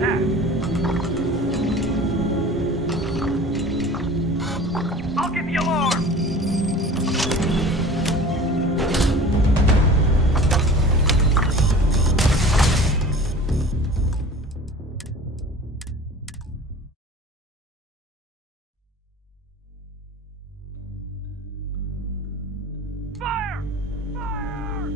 that? I'll get the alarm! Fire! Fire!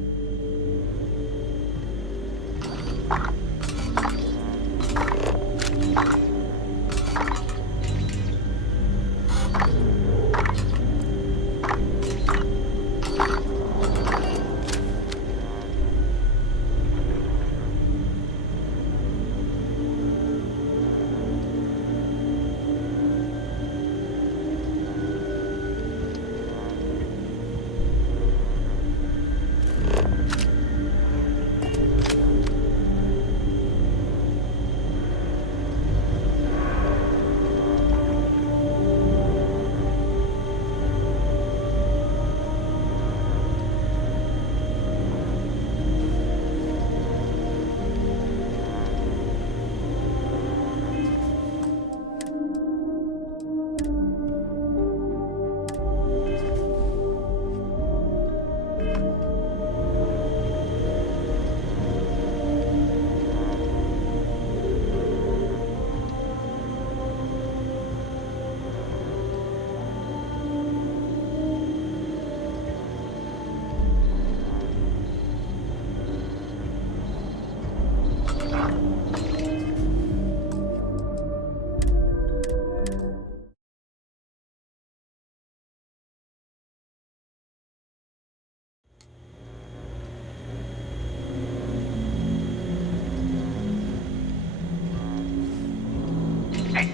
Hey!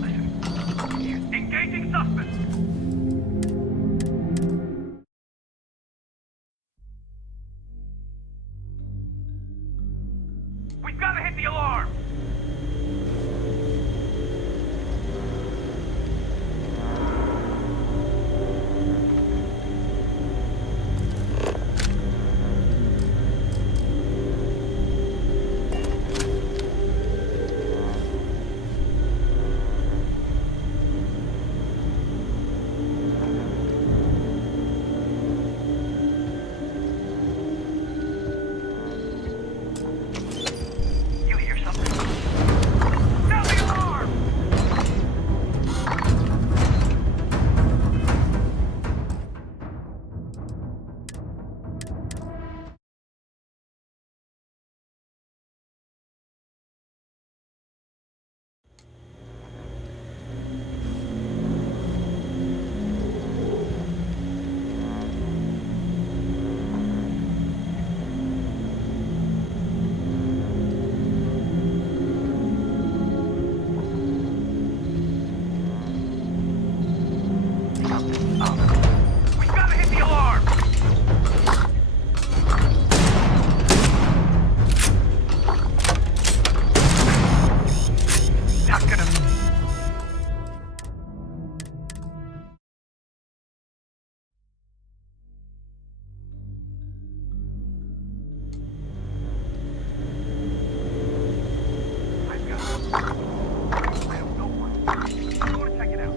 Listen. Engaging suspect! We've got to hit the alarm! You hear something? Sound the alarm! We've got to hit the alarm! Not gonna... I've got... I don't know what. I want to check it out.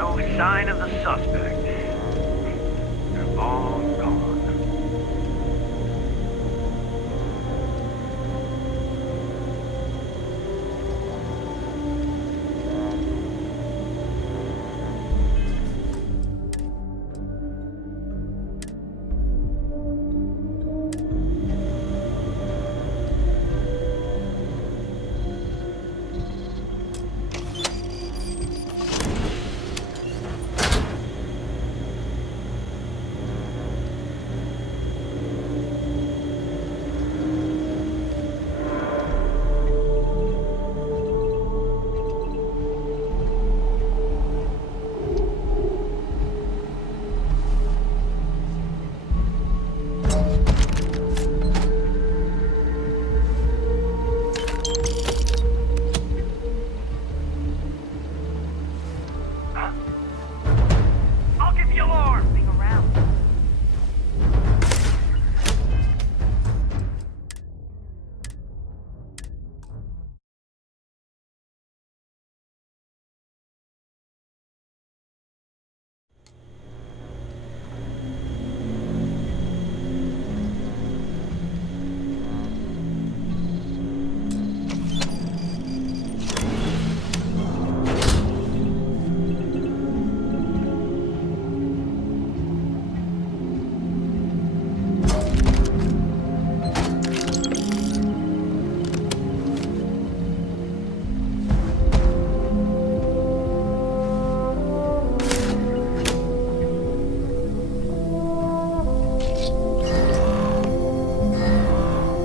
No sign of the suspect. They're long gone. I'll get the alarm! Moving around.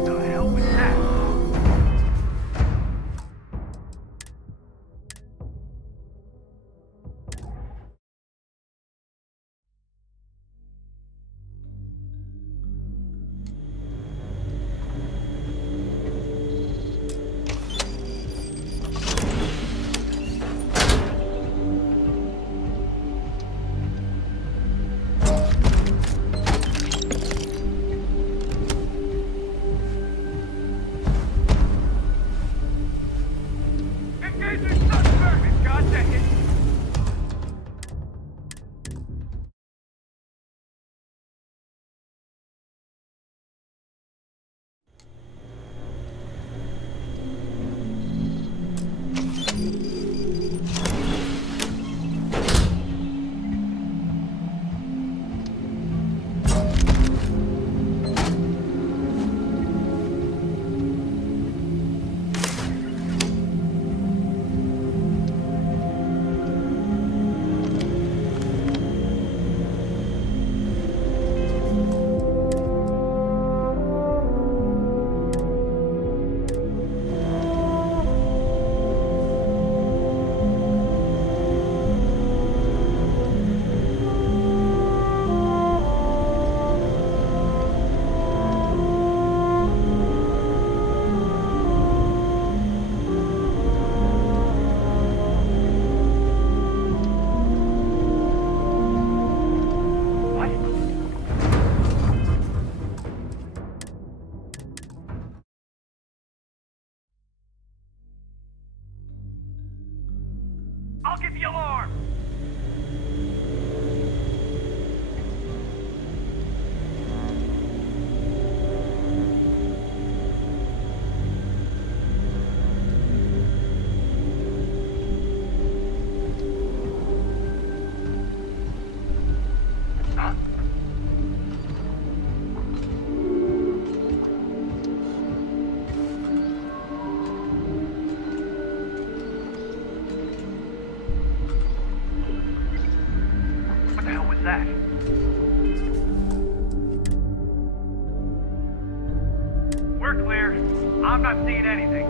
The hell was that? Engage the suspect! We've got to hit. What? I'll get the alarm! Huh? What the hell was that? We're clear. I'm not seeing anything.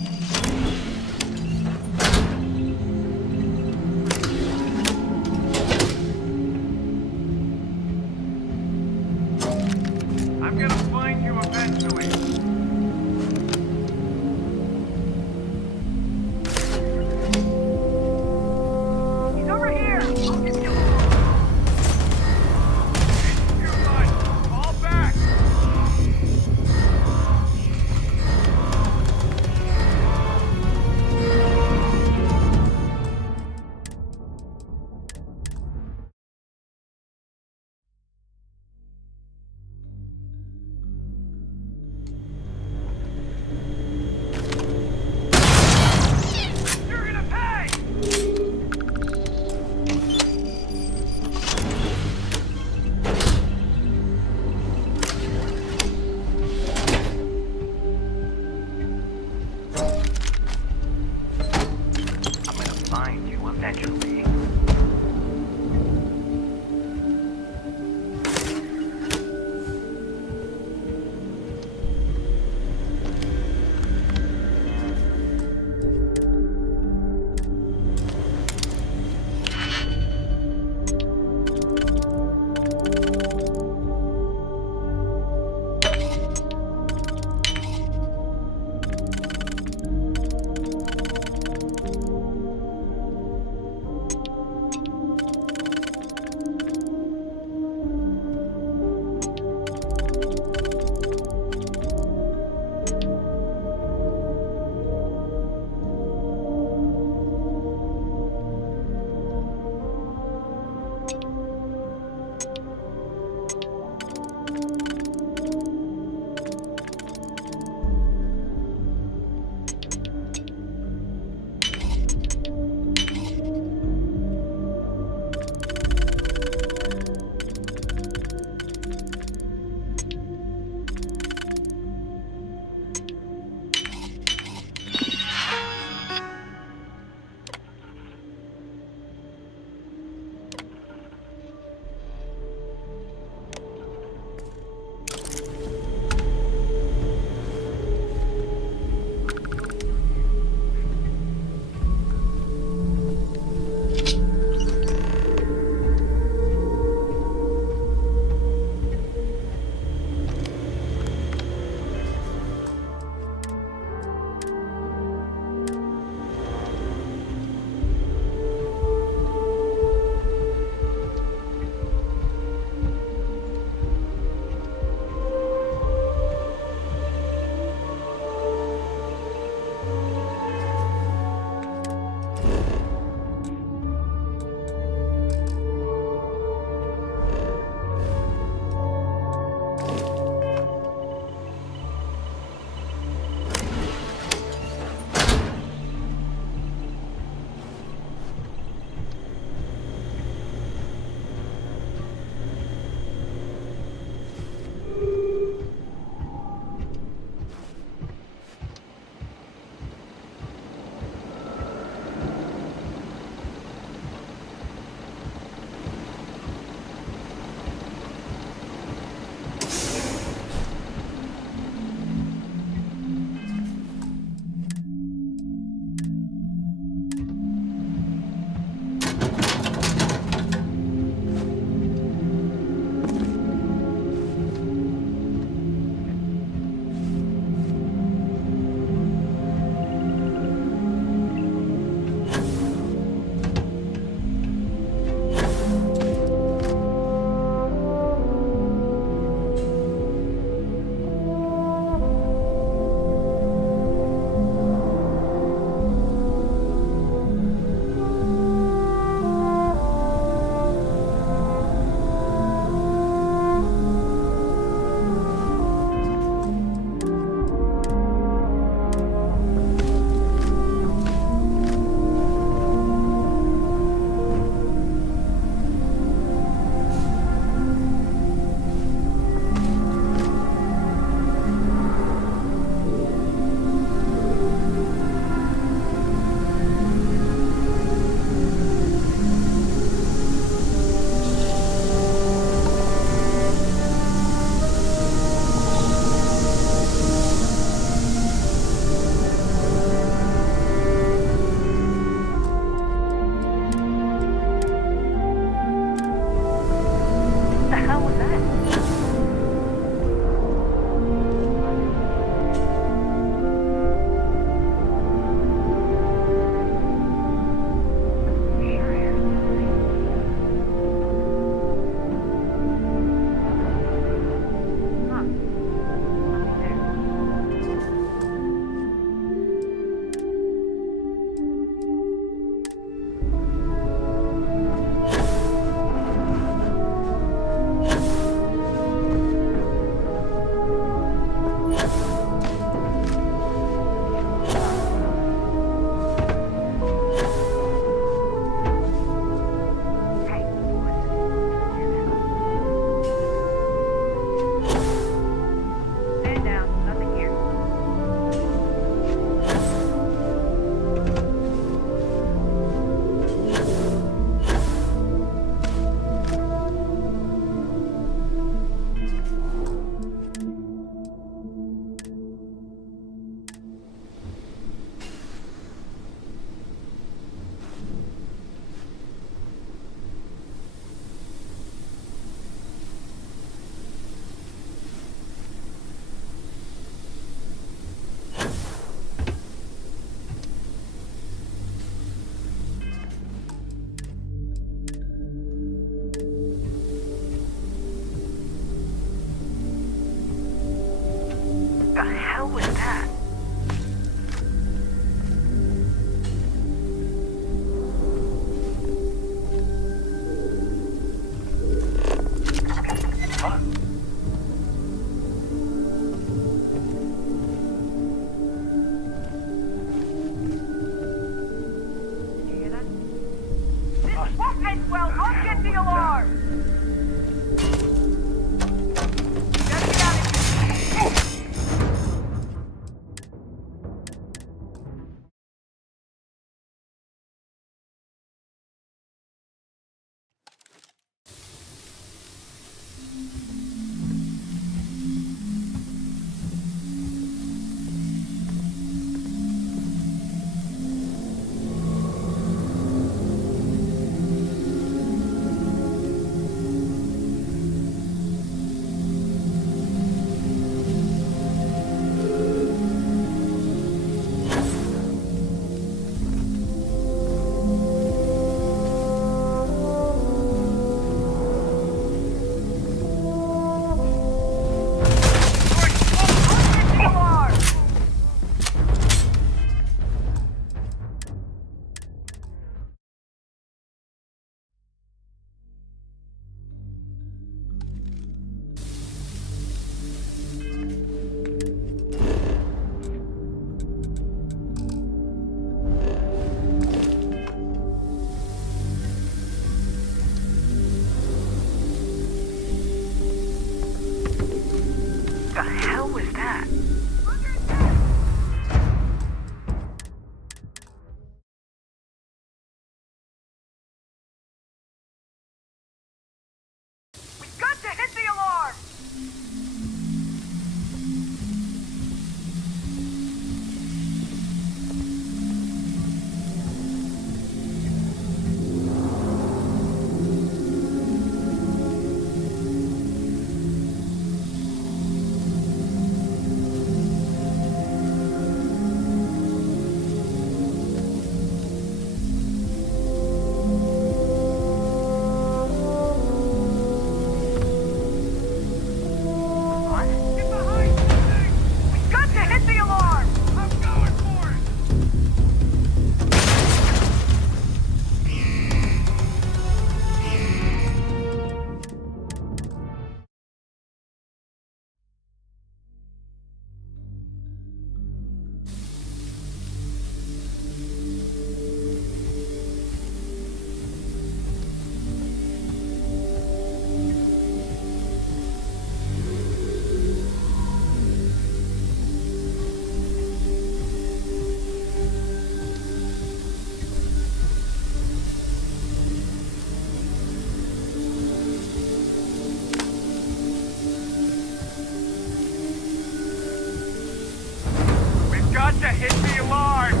Be alarmed!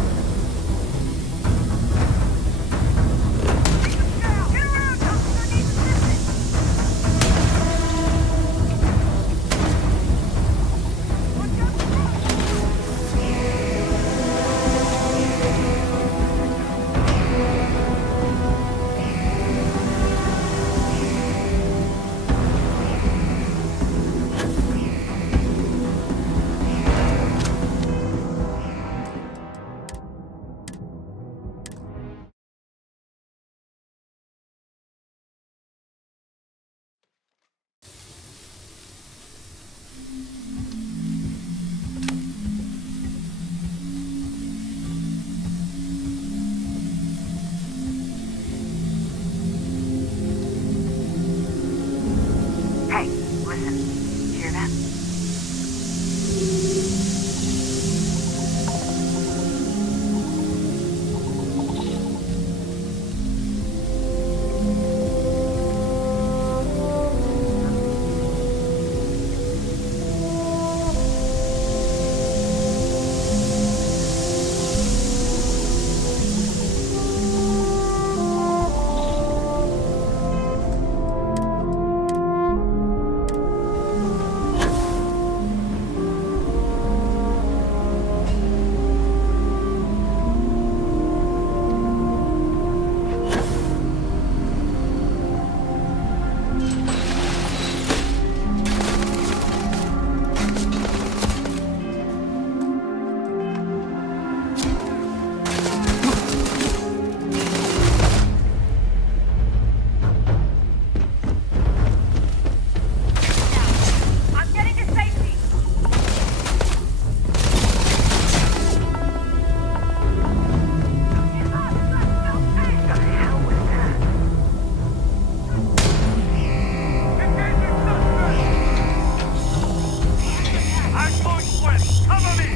Get around, Officer needs assistance! Watch out for roads! Hey, listen. You hear that? I'm getting to safety! The hell was that? Engaging suspect! I'm going west! Cover me!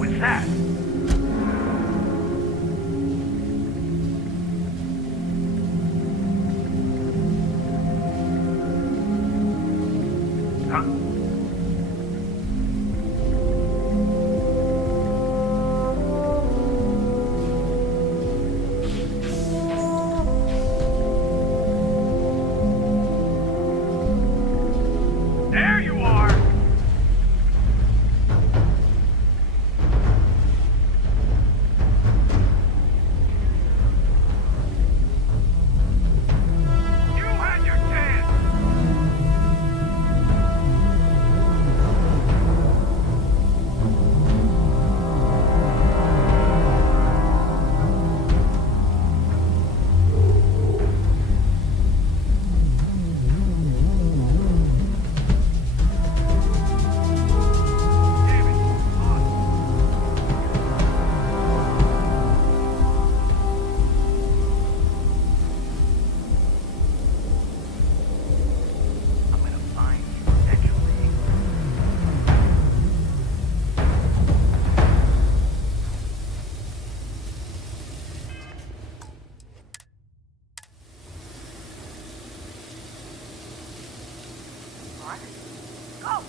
was that? Huh? There you are! You had your chance! Damn it! Fuck. I'm gonna find you eventually. Go!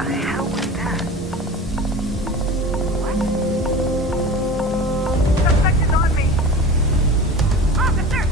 The hell was that? What? Suspect is on me. Officer!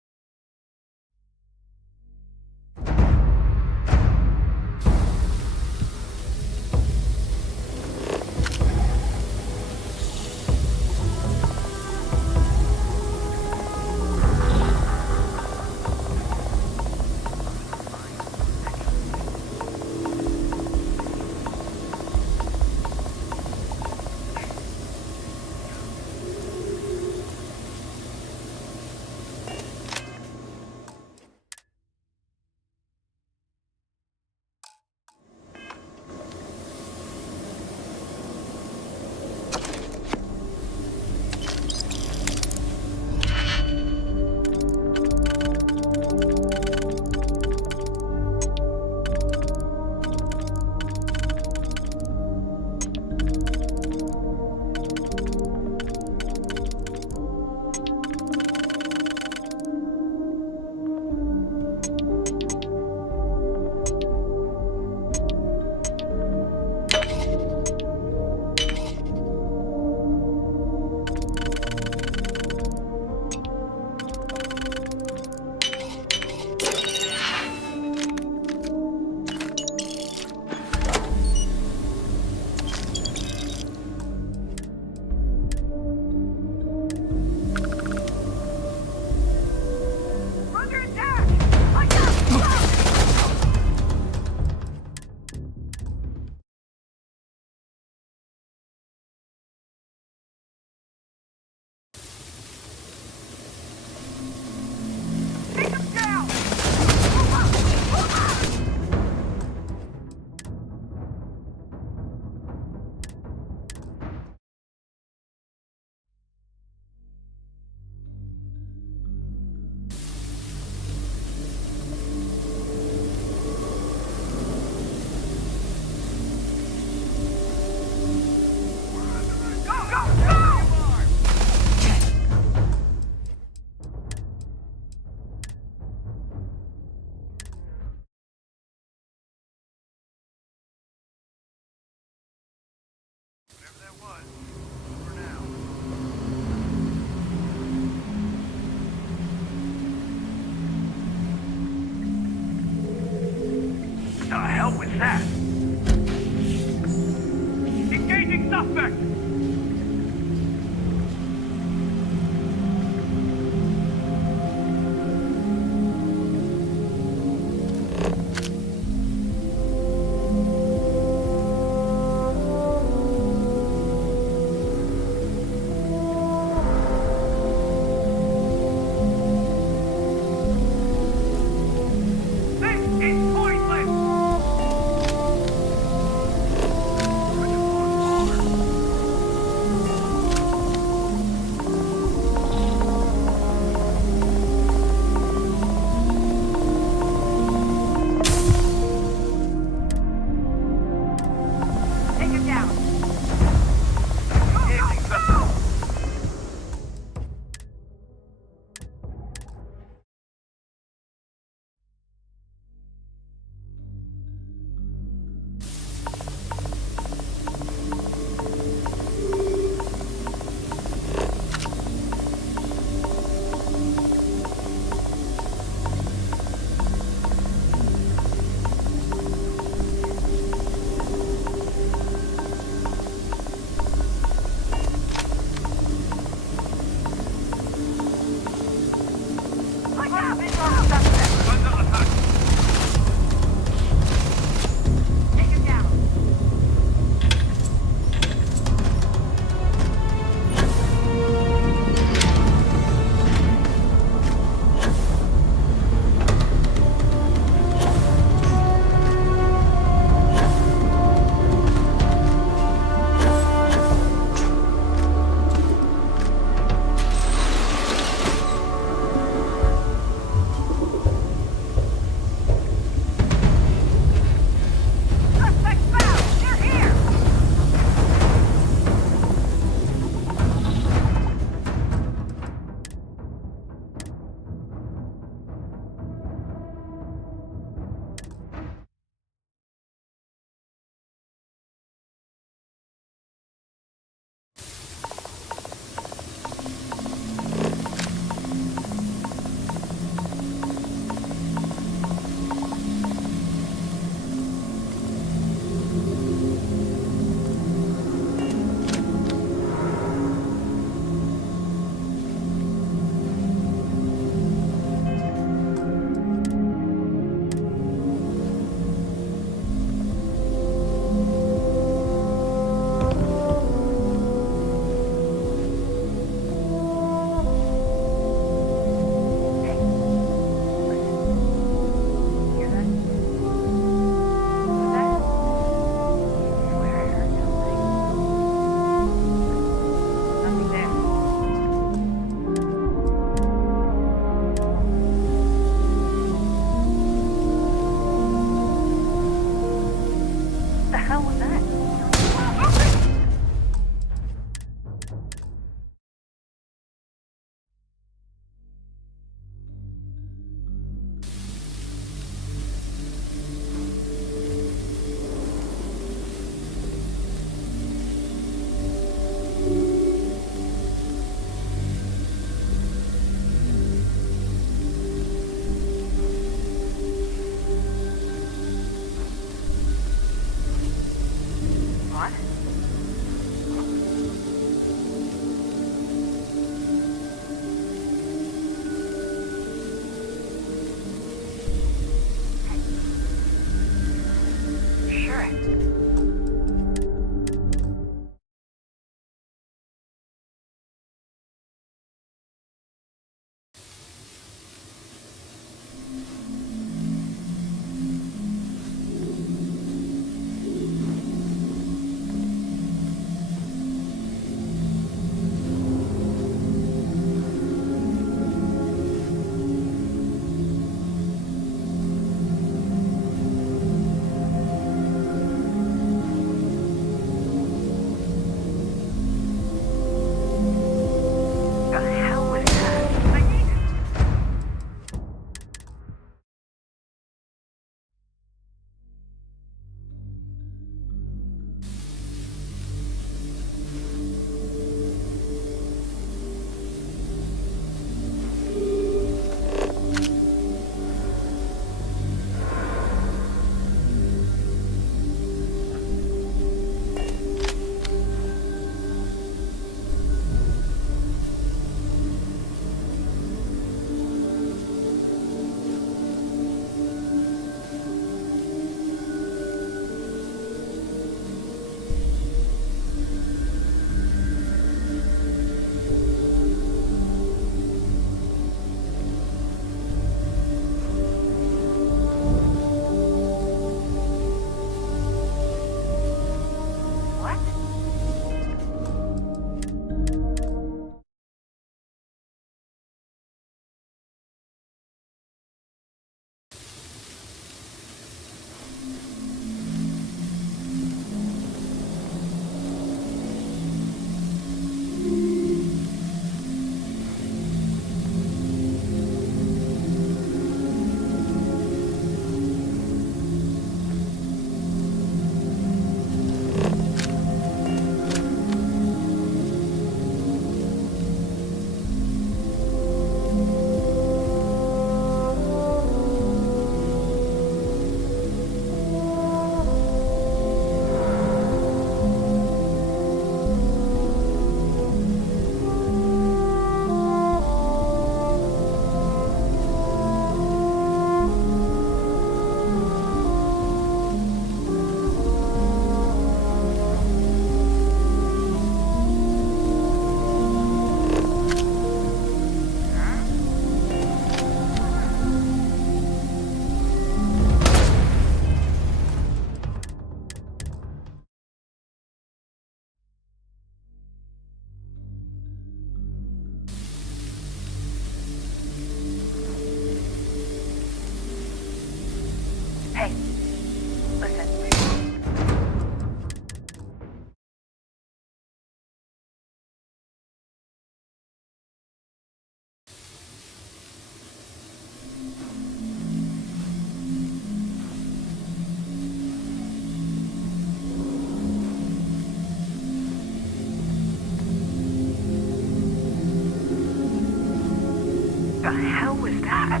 The hell was that?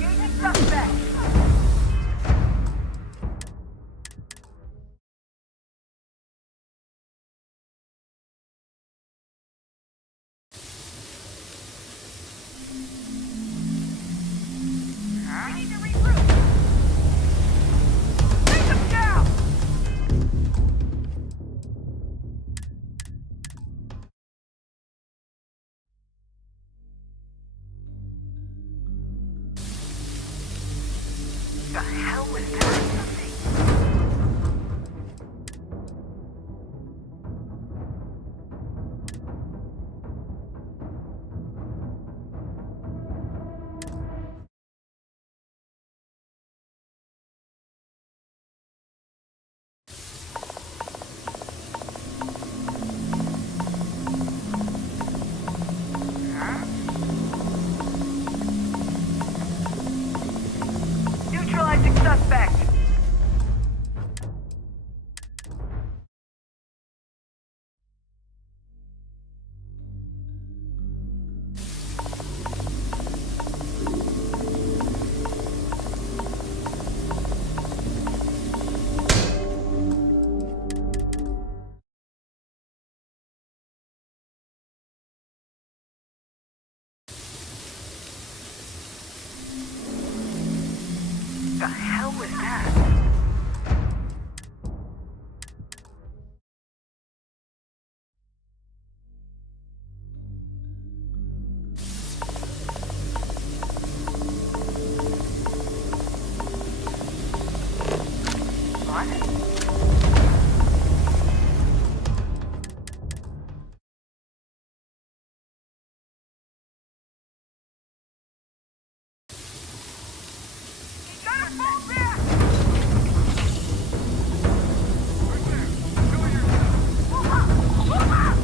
Engaging suspect. We need to regroup. Take them down. The hell was that? Neutralizing suspect. The hell was that? What? You gotta fall back. Right there. Show yourself. Move up. Move up.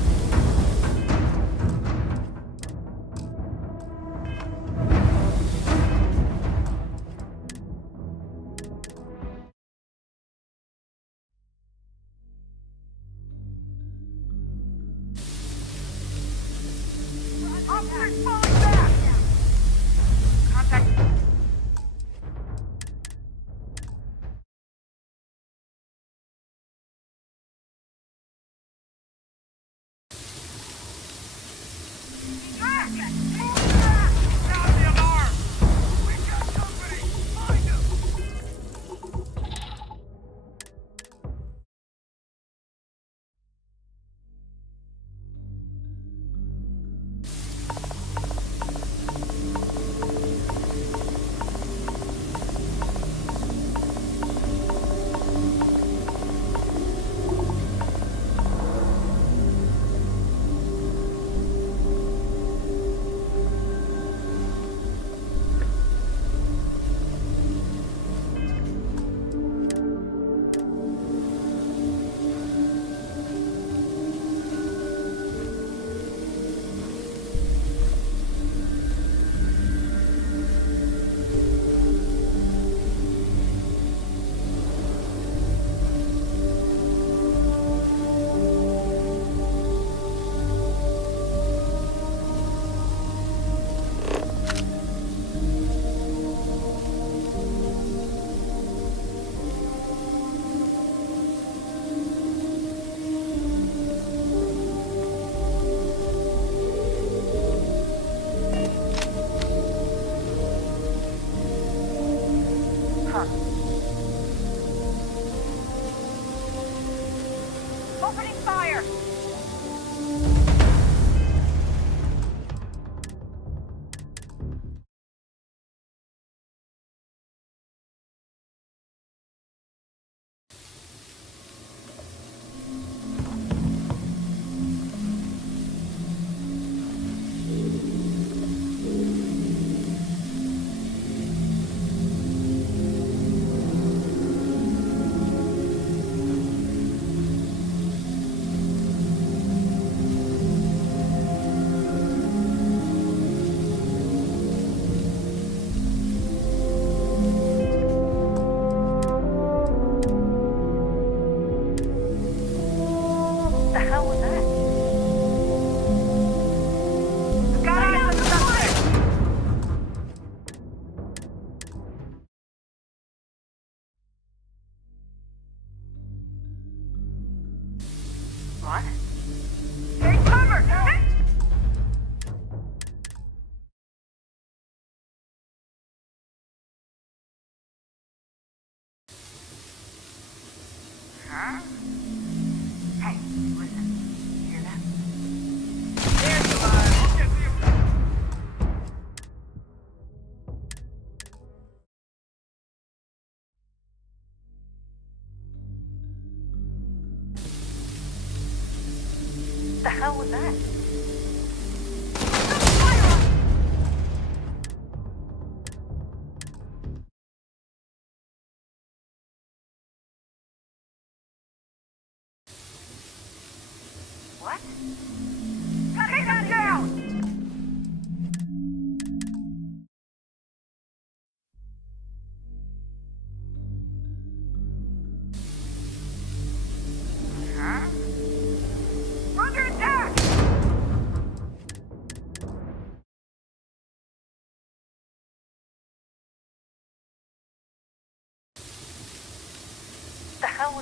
Officers falling back. Contact. Sound the alarm. We got company. Find them. Opening fire.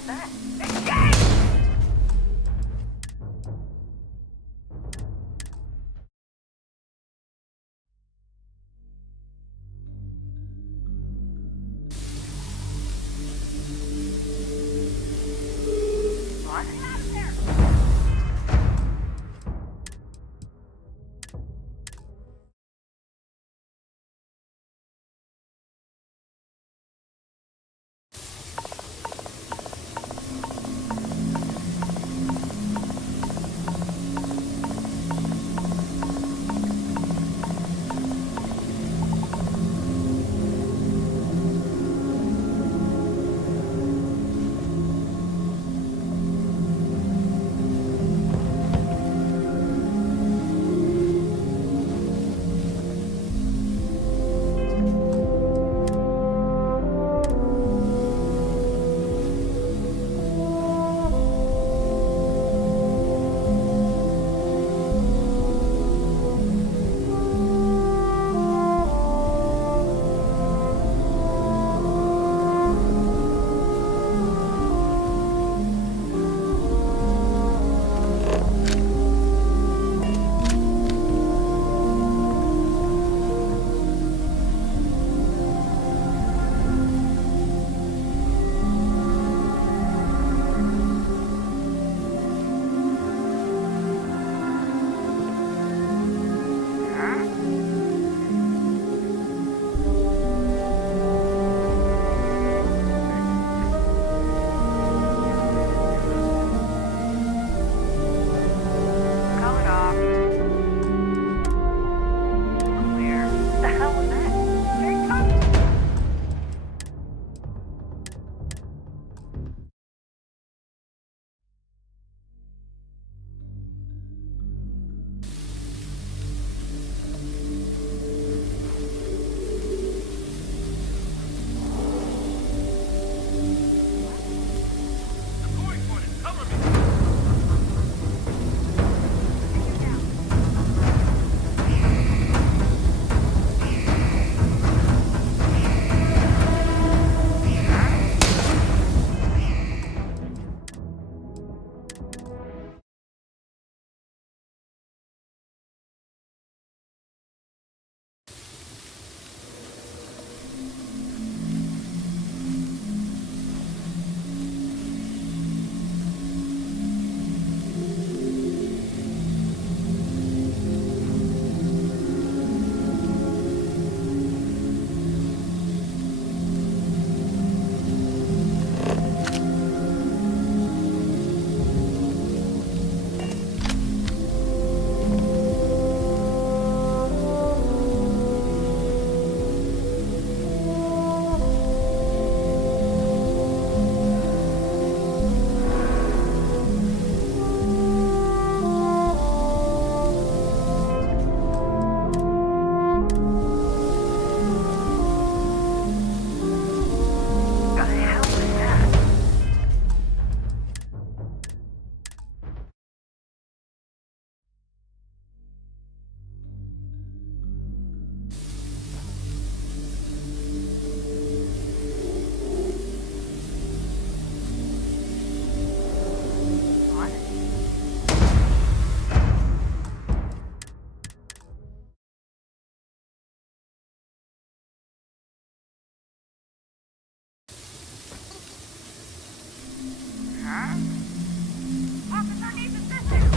was that? Engage! What? Get out of there! Going off. Clear. The hell was that? Stay tough! Deploying point. Cover me. Take him down. The hell was that? What? Officer needs assistance!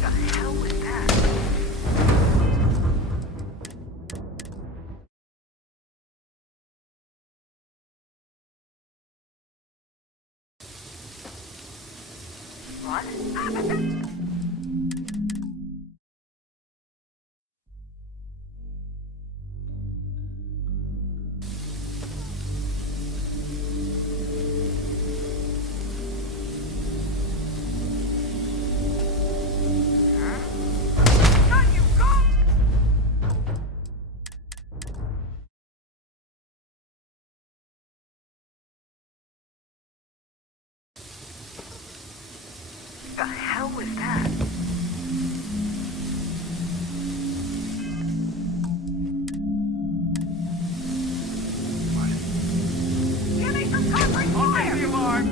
The hell was that? What? Got you! Go! hell was that? Give me some covering I'll raise fire! the alarm.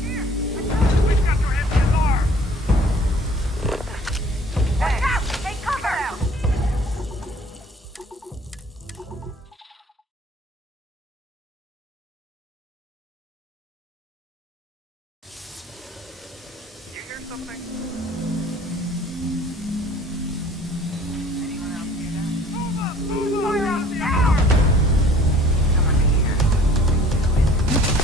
Here! We've got to hit the alarm. Watch out! Take cover! You hear something? Anyone else hear that? Move up! Move up! Fire Raise up the now! alarm. Someone here. Who is it?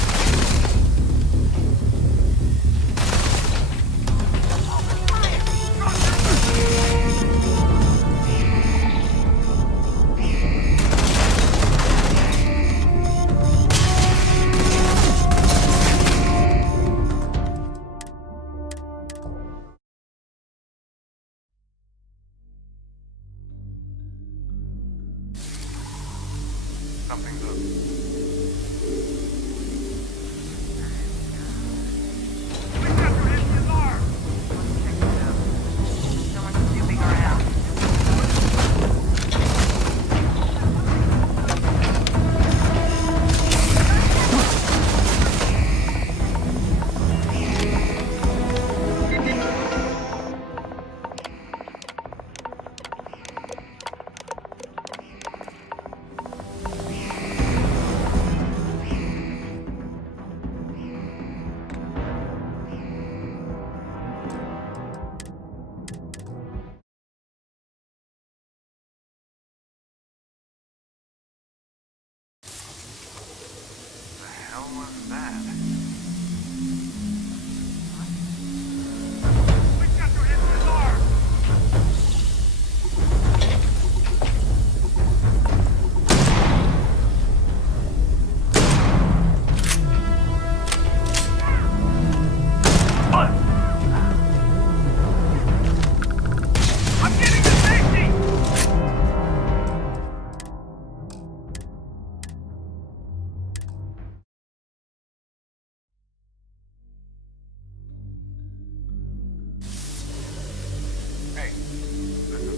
Something's up. We've got to hit the alarm. Check this out. Someone's snooping around. The hell was that? We've got to hit the alarm. I'm getting to safety! Hey, listen.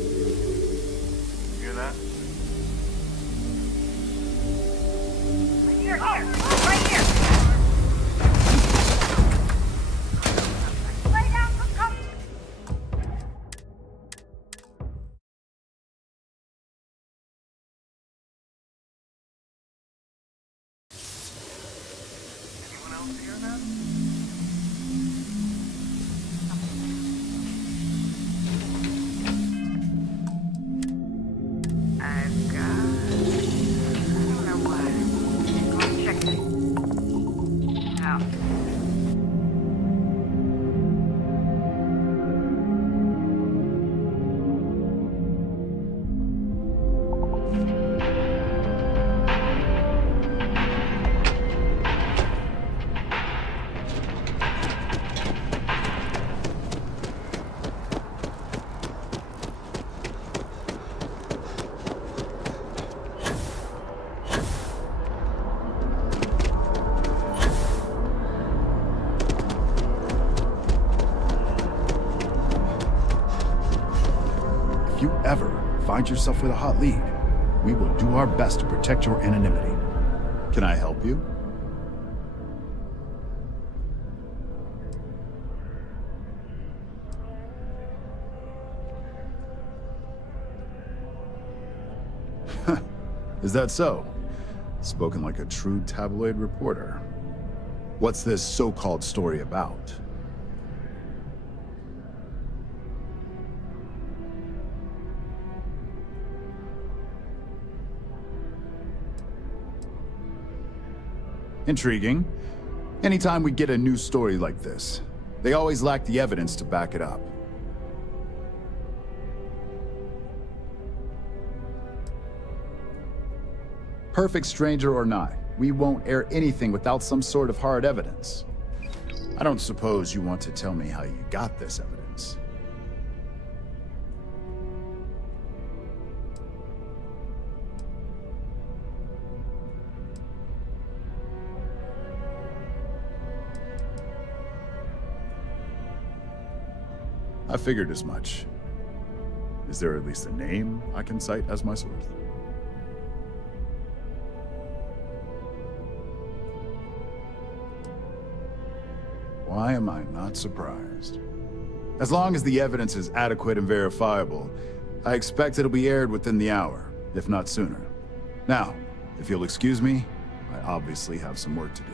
Hear that? Here, right here! Lay down some cover! Anyone else hear that? I've got... I don't know what. Go check it out. If you ever find yourself with a hot lead, we will do our best to protect your anonymity. Can I help you? Is that so? Spoken like a true tabloid reporter. What's this so-called story about? Intriguing. Anytime we get a news story like this, they always lack the evidence to back it up. Perfect stranger or not, we won't air anything without some sort of hard evidence. I don't suppose you want to tell me how you got this evidence. I figured as much. Is there at least a name I can cite as my source? Why am I not surprised? As long as the evidence is adequate and verifiable, I expect it'll be aired within the hour, if not sooner. Now, if you'll excuse me, I obviously have some work to do.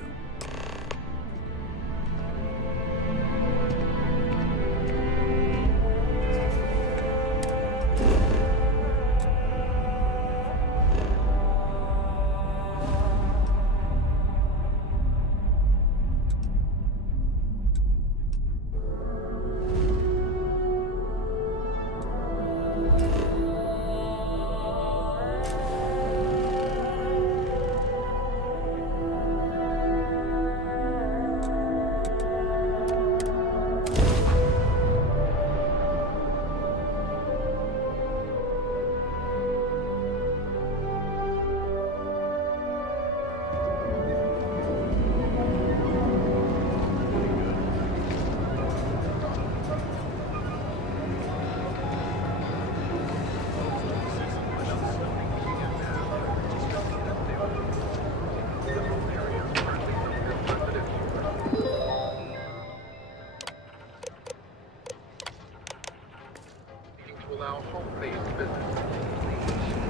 To allow home-based business.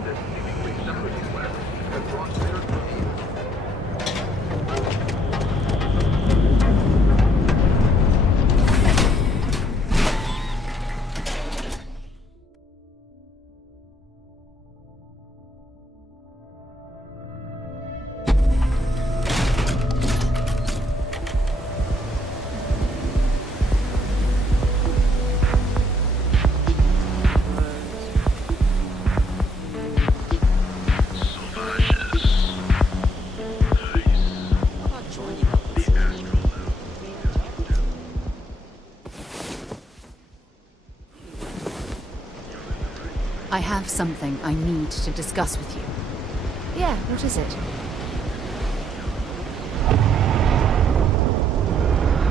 This seemingly separate request has brought clear to I have something I need to discuss with you. Yeah, what is it?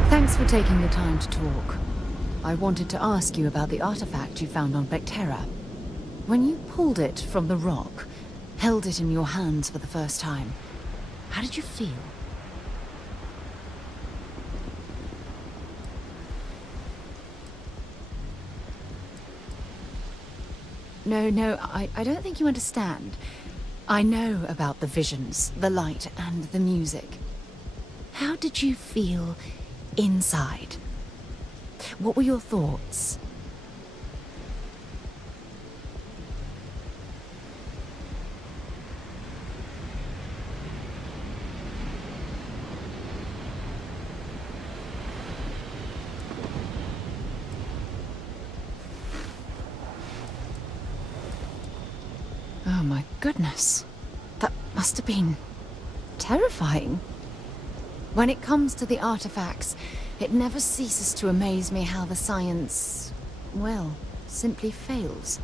Thanks for taking the time to talk. I wanted to ask you about the artifact you found on Vectera. When you pulled it from the rock, held it in your hands for the first time, how did you feel? No, I don't think you understand. I know about the visions, the light, and the music. How did you feel inside? What were your thoughts? Oh my goodness. That must have been terrifying. When it comes to the artifacts, it never ceases to amaze me how the science, well, simply fails.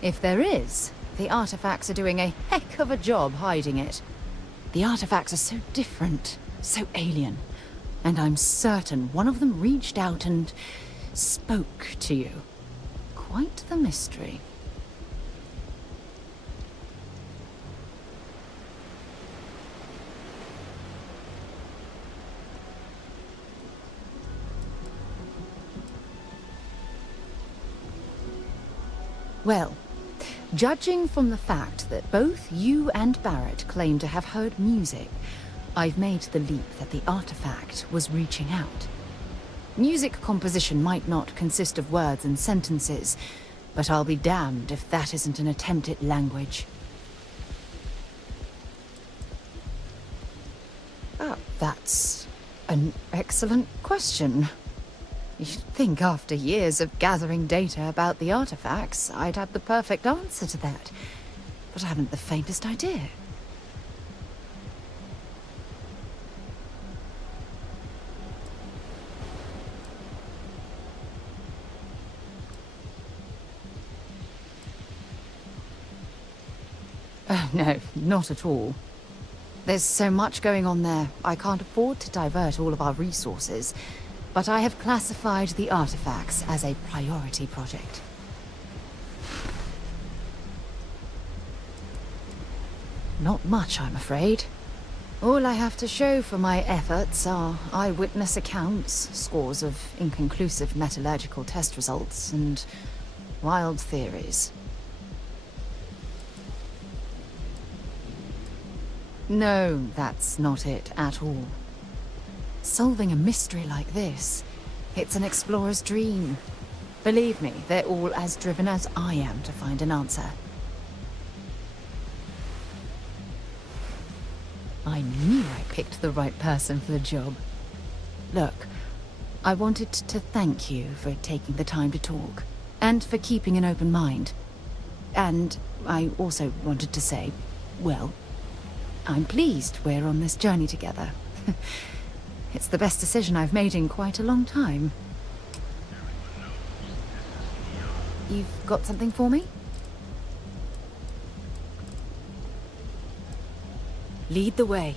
If there is, the artifacts are doing a heck of a job hiding it. The artifacts are so different, so alien. And I'm certain one of them reached out and spoke to you. Quite the mystery. Well, judging from the fact that both you and Barrett claim to have heard music, I've made the leap that the artifact was reaching out. Music composition might not consist of words and sentences, but I'll be damned if that isn't an attempt at language. Oh, that's an excellent question. You'd think after years of gathering data about the artifacts, I'd have the perfect answer to that. But I haven't the faintest idea. Oh, no, not at all. There's so much going on there, I can't afford to divert all of our resources, but I have classified the artifacts as a priority project. Not much, I'm afraid. All I have to show for my efforts are eyewitness accounts, scores of inconclusive metallurgical test results, and wild theories. No, that's not it at all. Solving a mystery like this, it's an explorer's dream. Believe me, they're all as driven as I am to find an answer. I knew I picked the right person for the job. Look, I wanted to thank you for taking the time to talk, and for keeping an open mind. And I also wanted to say, well, I'm pleased we're on this journey together. It's the best decision I've made in quite a long time. You've got something for me? Lead the way.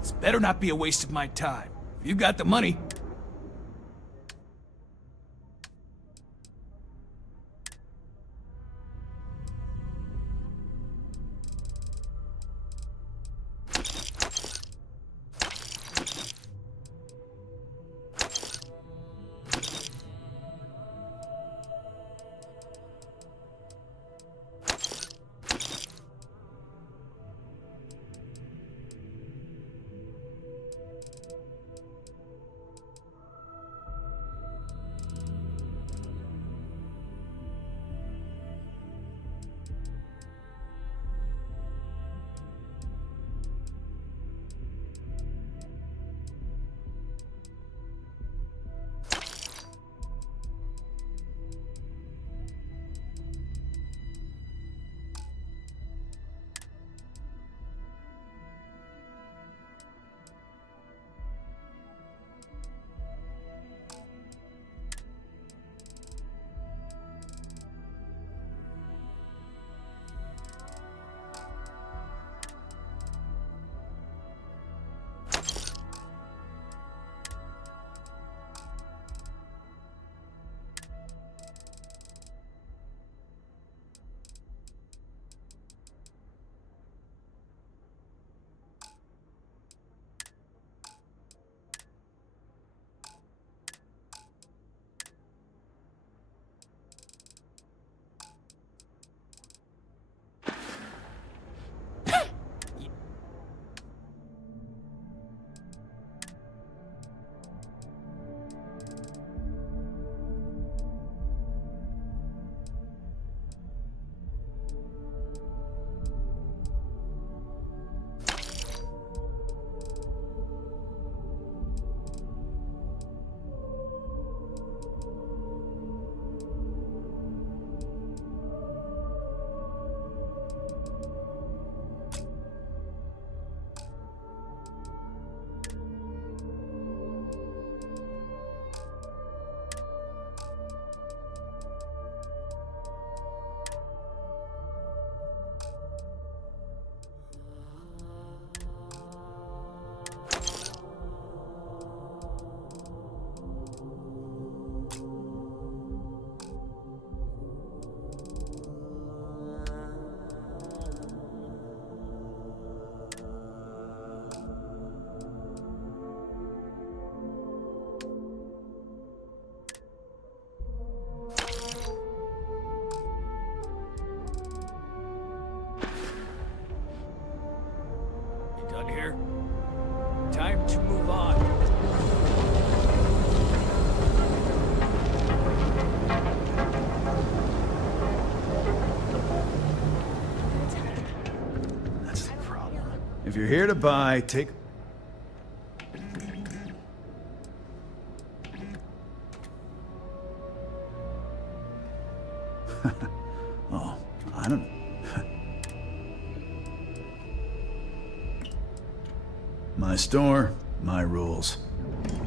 This better not be a waste of my time. You got the money. Time to move on. That's the problem. If you're here to buy, take... Oh, I don't know. My store, my rules.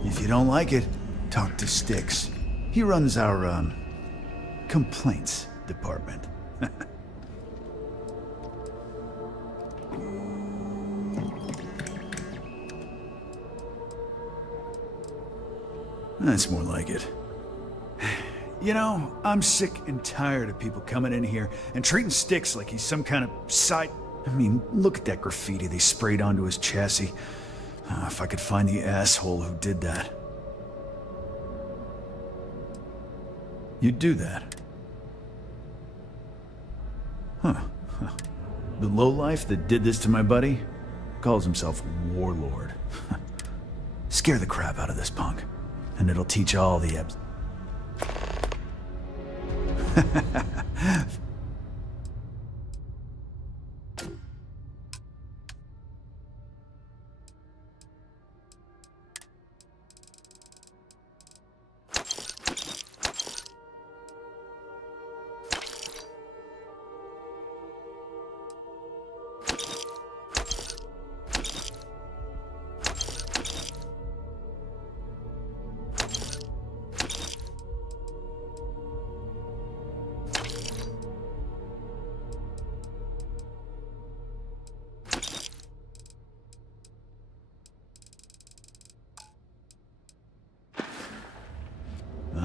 If you don't like it, talk to Styx. He runs our, complaints department. That's more like it. You know, I'm sick and tired of people coming in here and treating Styx like he's some kind of side... I mean, look at that graffiti they sprayed onto his chassis. If I could find the asshole who did that. You'd do that? Huh. The lowlife that did this to my buddy calls himself Warlord. Scare the crap out of this punk, and it'll teach all the abs...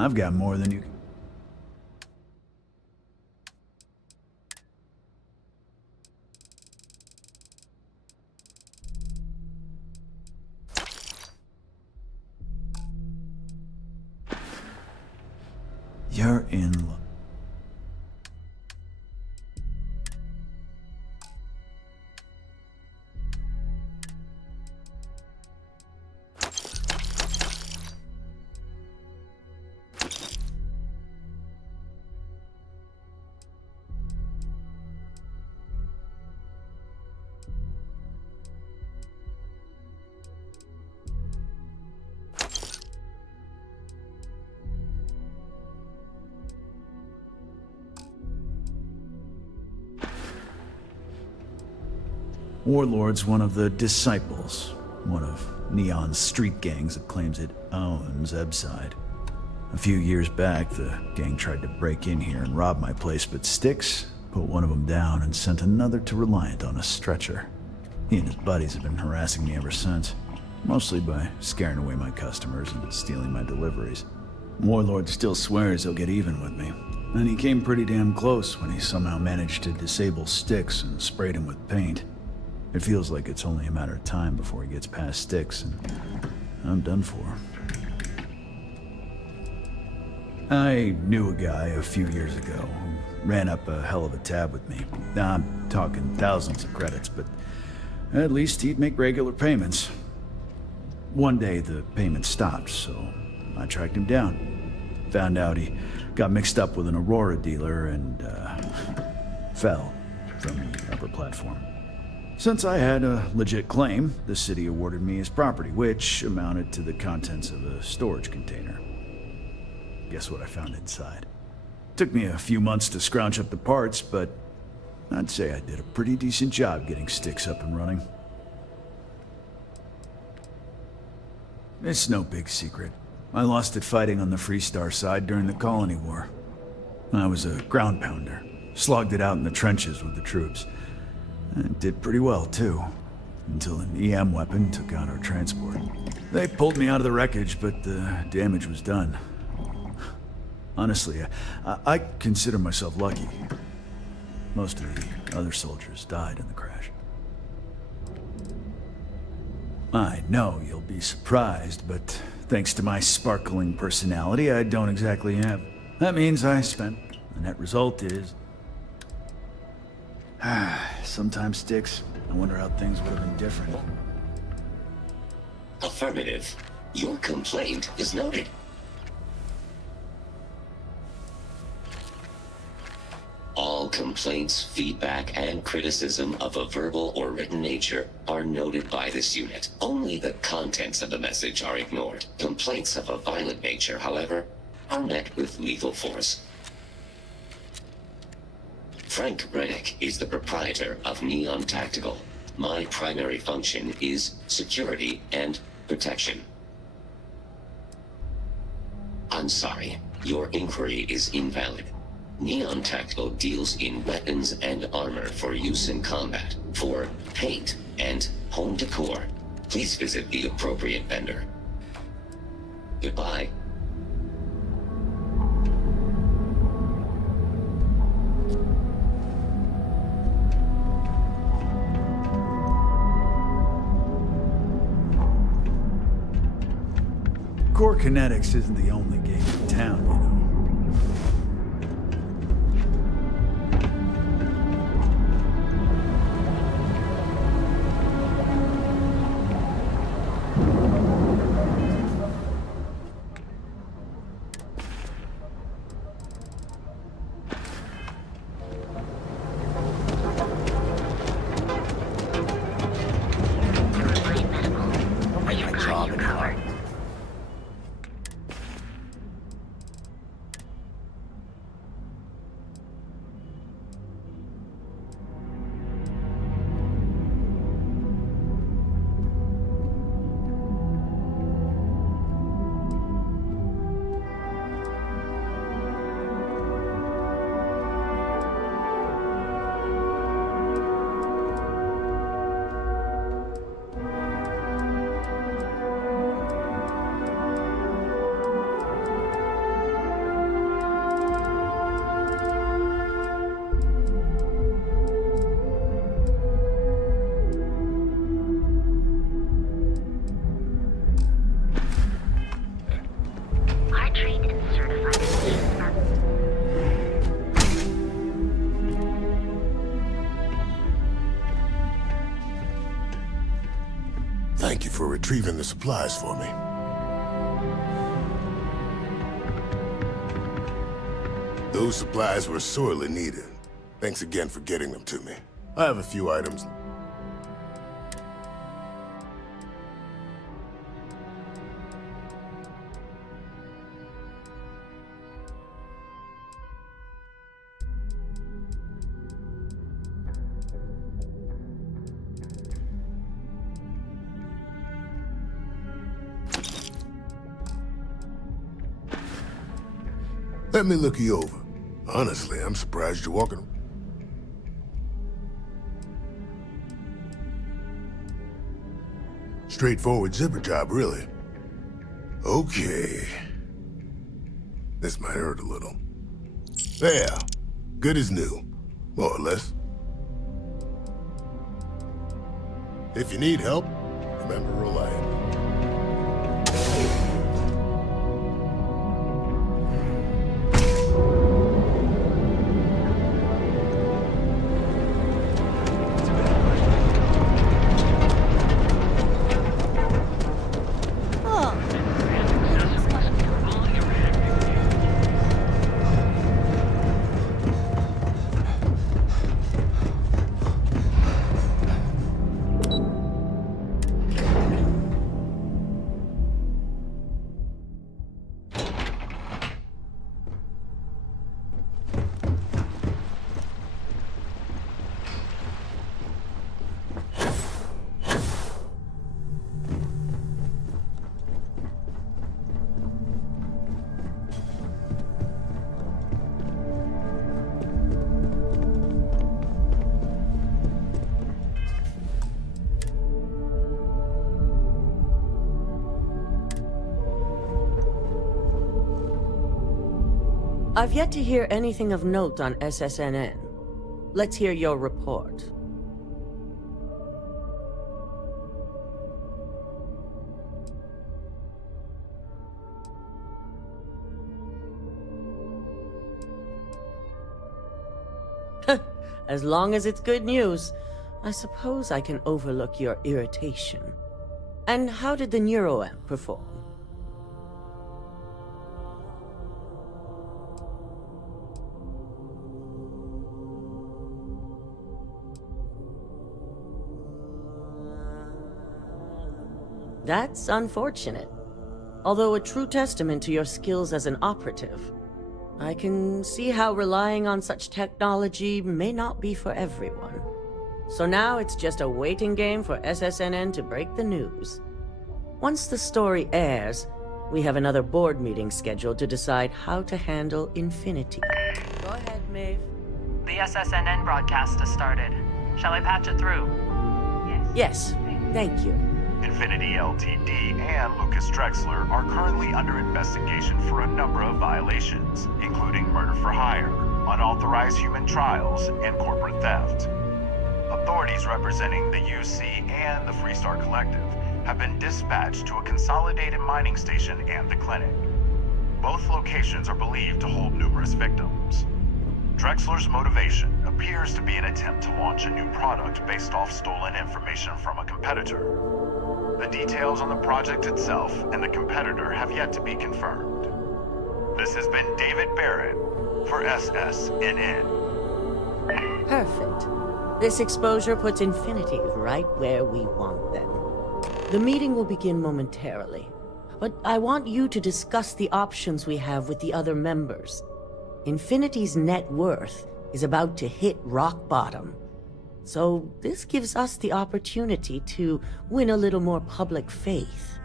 I've got more than you can... You're in luck. Warlord's one of the Disciples, one of Neon's street gangs that claims it owns Ebside. A few years back, the gang tried to break in here and rob my place, but Styx put one of them down and sent another to Reliant on a stretcher. He and his buddies have been harassing me ever since, mostly by scaring away my customers and stealing my deliveries. Warlord still swears he'll get even with me, and he came pretty damn close when he somehow managed to disable Styx and sprayed him with paint. It feels like it's only a matter of time before he gets past Styx, and I'm done for. I knew a guy a few years ago who ran up a hell of a tab with me. Now, I'm talking thousands of credits, but at least he'd make regular payments. One day, the payments stopped, so I tracked him down. Found out he got mixed up with an Aurora dealer and, fell from the upper platform. Since I had a legit claim, the city awarded me his property, which amounted to the contents of a storage container. Guess what I found inside? Took me a few months to scrounge up the parts, but I'd say I did a pretty decent job getting Styx up and running. It's no big secret. I lost it fighting on the Freestar side during the Colony War. I was a ground pounder, slogged it out in the trenches with the troops. And did pretty well, too, until an EM weapon took out our transport. They pulled me out of the wreckage, but the damage was done. Honestly, I consider myself lucky. Most of the other soldiers died in the crash. I know you'll be surprised, but thanks to my sparkling personality, I don't exactly have... That means I spent... The net result is... Sometimes, Styx, I wonder how things would have been different. Affirmative. Your complaint is noted. All complaints, feedback, and criticism of a verbal or written nature are noted by this unit. Only the contents of the message are ignored. Complaints of a violent nature, however, are met with lethal force. Frank Reddick is the proprietor of Neon Tactical. My primary function is security and protection. I'm sorry, your inquiry is invalid. Neon Tactical deals in weapons and armor for use in combat, for paint and home decor. Please visit the appropriate vendor. Goodbye. Core Kinetics isn't the only game in town, you know. Are trained and certified as Thank you for retrieving the supplies for me. Those supplies were sorely needed. Thanks again for getting them to me. I have a few items. Let me look you over. Honestly, I'm surprised you're walking. Straightforward zipper job, really. Okay. This might hurt a little. There. Good as new. More or less. If you need help, remember Reliant. I've yet to hear anything of note on SSNN. Let's hear your report. As long as it's good news, I suppose I can overlook your irritation. And how did the neuroamp perform? That's unfortunate, although a true testament to your skills as an operative. I can see how relying on such technology may not be for everyone. So now it's just a waiting game for SSNN to break the news. Once the story airs, we have another board meeting scheduled to decide how to handle Infinity. Go ahead, Maeve. The SSNN broadcast has started. Shall I patch it through? Yes, thank you. Infinity LTD and Lucas Drexler are currently under investigation for a number of violations, including murder for hire, unauthorized human trials, and corporate theft. Authorities representing the UC and the Freestar Collective have been dispatched to a consolidated mining station and the clinic. Both locations are believed to hold numerous victims. Drexler's motivation appears to be an attempt to launch a new product based off stolen information from a competitor. The details on the project itself and the competitor have yet to be confirmed. This has been David Barrett for SSNN. Perfect. This exposure puts Infinity right where we want them. The meeting will begin momentarily, but I want you to discuss the options we have with the other members. Infinity's net worth is about to hit rock bottom, so this gives us the opportunity to win a little more public faith.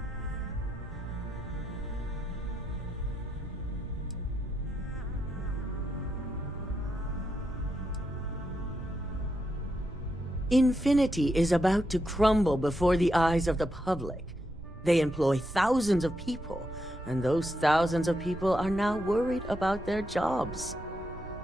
Infinity is about to crumble before the eyes of the public. They employ thousands of people, and those thousands of people are now worried about their jobs.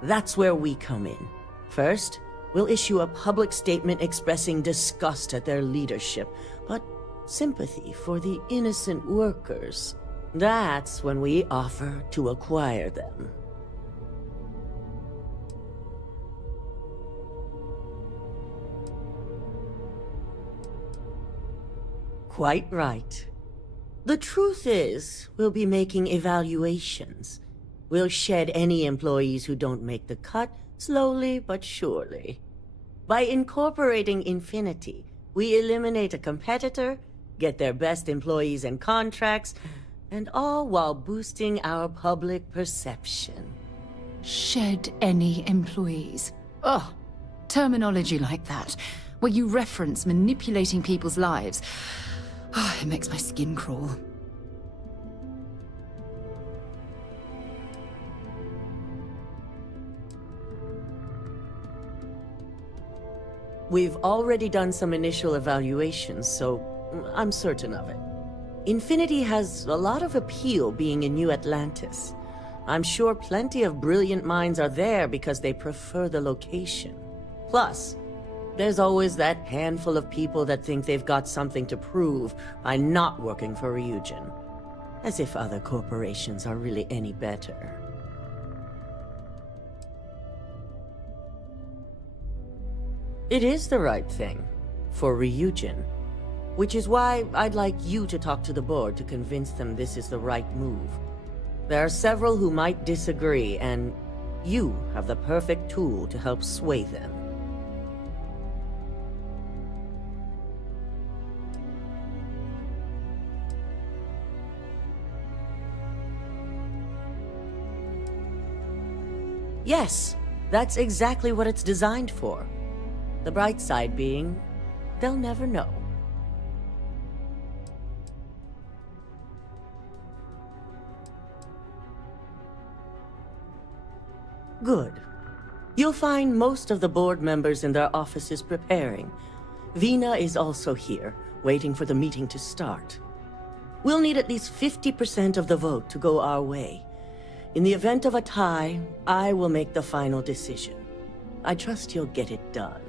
That's where we come in. First, we'll issue a public statement expressing disgust at their leadership, but sympathy for the innocent workers. That's when we offer to acquire them. Quite right. The truth is, we'll be making evaluations. We'll shed any employees who don't make the cut, slowly but surely. By incorporating Infinity, we eliminate a competitor, get their best employees and contracts, and all while boosting our public perception. Shed any employees. Ugh, terminology like that, where you reference manipulating people's lives. Oh, it makes my skin crawl. We've already done some initial evaluations, so I'm certain of it. Infinity has a lot of appeal being in New Atlantis. I'm sure plenty of brilliant minds are there because they prefer the location. Plus, there's always that handful of people that think they've got something to prove by not working for Ryujin. As if other corporations are really any better. It is the right thing, for Ryujin. Which is why I'd like you to talk to the board to convince them this is the right move. There are several who might disagree, and you have the perfect tool to help sway them. Yes, that's exactly what it's designed for. The bright side being, they'll never know. Good. You'll find most of the board members in their offices preparing. Vina is also here, waiting for the meeting to start. We'll need at least 50% of the vote to go our way. In the event of a tie, I will make the final decision. I trust you'll get it done.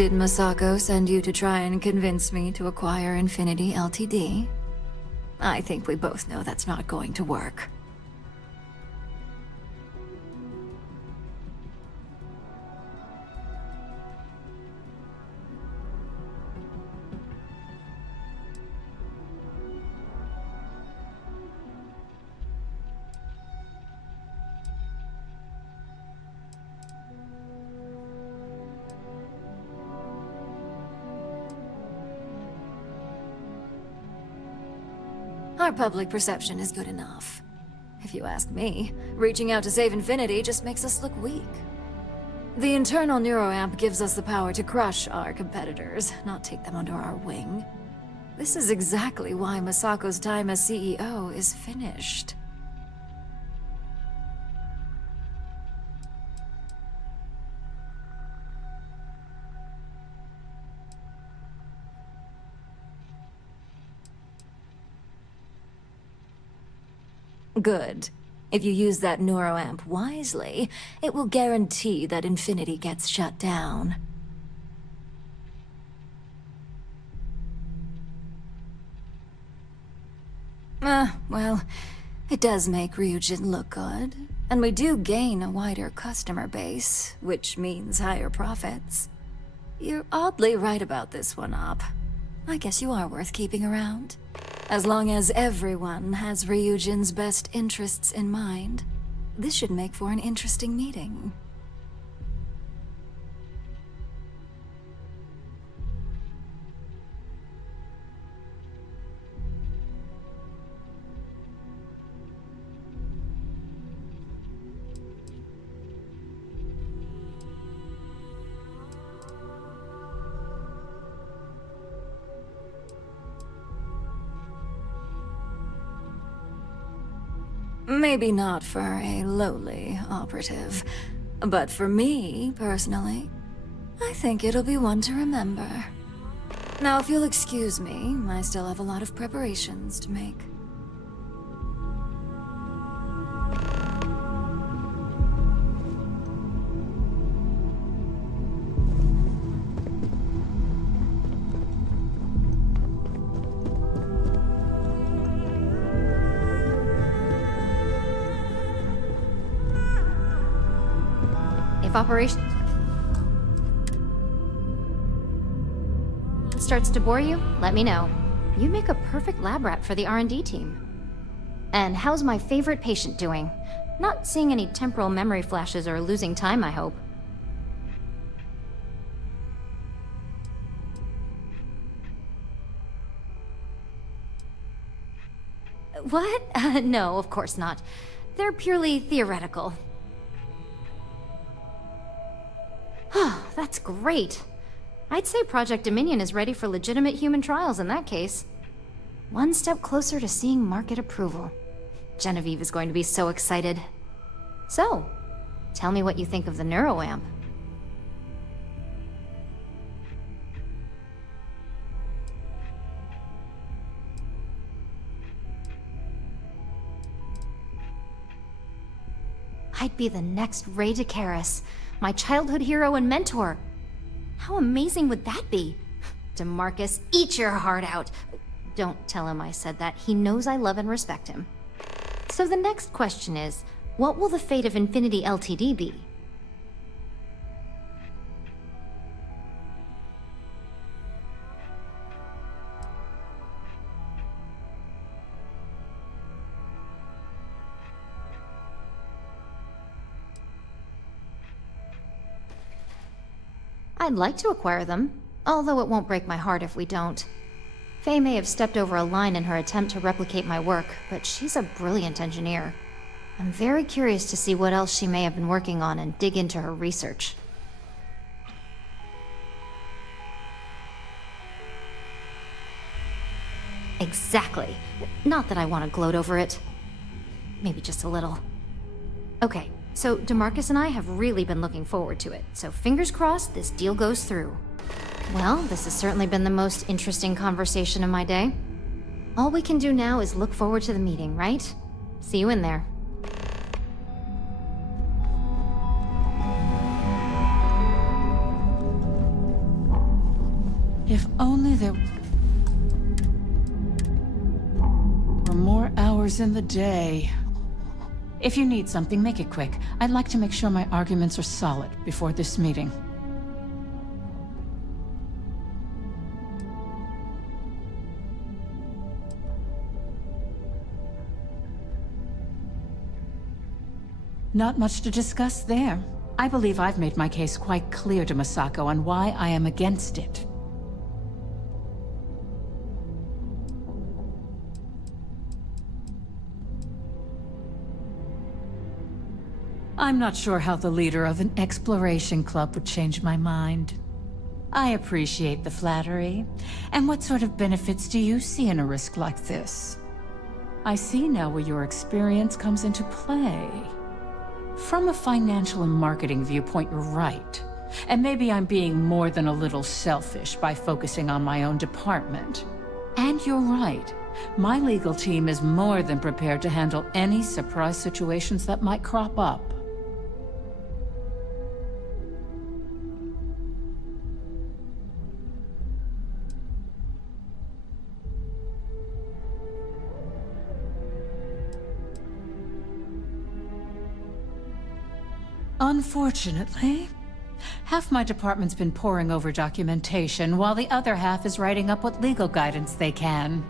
Did Masako send you to try and convince me to acquire Infinity Ltd? I think we both know that's not going to work. Our public perception is good enough. If you ask me, reaching out to save Infinity just makes us look weak. The internal neuroamp gives us the power to crush our competitors, not take them under our wing. This is exactly why Masako's time as CEO is finished. Good. If you use that neuroamp wisely, it will guarantee that Infinity gets shut down. Well, it does make Ryujin look good, and we do gain a wider customer base, which means higher profits. You're oddly right about this one, Op. I guess you are worth keeping around. As long as everyone has Ryujin's best interests in mind, this should make for an interesting meeting. Maybe not for a lowly operative, but for me, personally, I think it'll be one to remember. Now, if you'll excuse me, I still have a lot of preparations to make. If operation starts to bore you, let me know. You make a perfect lab rat for the R&D team. And how's my favorite patient doing? Not seeing any temporal memory flashes or losing time, I hope. What? No, of course not. They're purely theoretical. Oh, that's great. I'd say Project Dominion is ready for legitimate human trials in that case. One step closer to seeing market approval. Genevieve is going to be so excited. So, tell me what you think of the neuroamp. I'd be the next Ray DeCaris, my childhood hero and mentor. How amazing would that be? DeMarcus, eat your heart out. Don't tell him I said that. He knows I love and respect him. So the next question is, what will the fate of Infinity Ltd be? I'd like to acquire them, although it won't break my heart if we don't. Faye may have stepped over a line in her attempt to replicate my work, but she's a brilliant engineer. I'm very curious to see what else she may have been working on and dig into her research. Exactly. Not that I want to gloat over it. Maybe just a little. Okay. So, DeMarcus and I have really been looking forward to it, so fingers crossed this deal goes through. Well, this has certainly been the most interesting conversation of my day. All we can do now is look forward to the meeting, right? See you in there. If only there were more hours in the day. If you need something, make it quick. I'd like to make sure my arguments are solid before this meeting. Not much to discuss there. I believe I've made my case quite clear to Masako on why I am against it. I'm not sure how the leader of an exploration club would change my mind. I appreciate the flattery. And what sort of benefits do you see in a risk like this? I see now where your experience comes into play. From a financial and marketing viewpoint, you're right. And maybe I'm being more than a little selfish by focusing on my own department. And you're right. My legal team is more than prepared to handle any surprise situations that might crop up. Unfortunately, half my department's been poring over documentation, while the other half is writing up what legal guidance they can.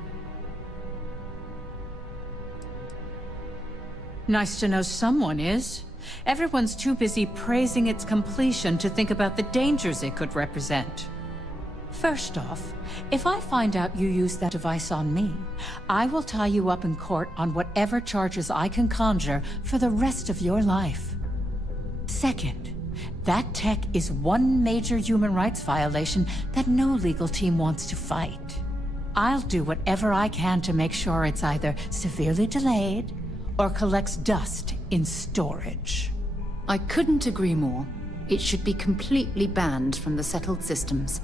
Nice to know someone is. Everyone's too busy praising its completion to think about the dangers it could represent. First off, if I find out you used that device on me, I will tie you up in court on whatever charges I can conjure for the rest of your life. Second, that tech is one major human rights violation that no legal team wants to fight. I'll do whatever I can to make sure it's either severely delayed or collects dust in storage. I couldn't agree more. It should be completely banned from the settled systems.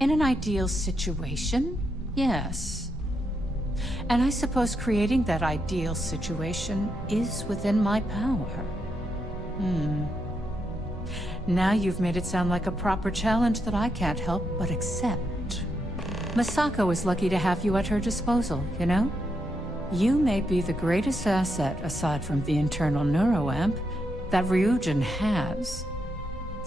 In an ideal situation, yes. And I suppose creating that ideal situation is within my power. Now you've made it sound like a proper challenge that I can't help but accept. Masako is lucky to have you at her disposal, you know? You may be the greatest asset, aside from the internal neuroamp, that Ryujin has.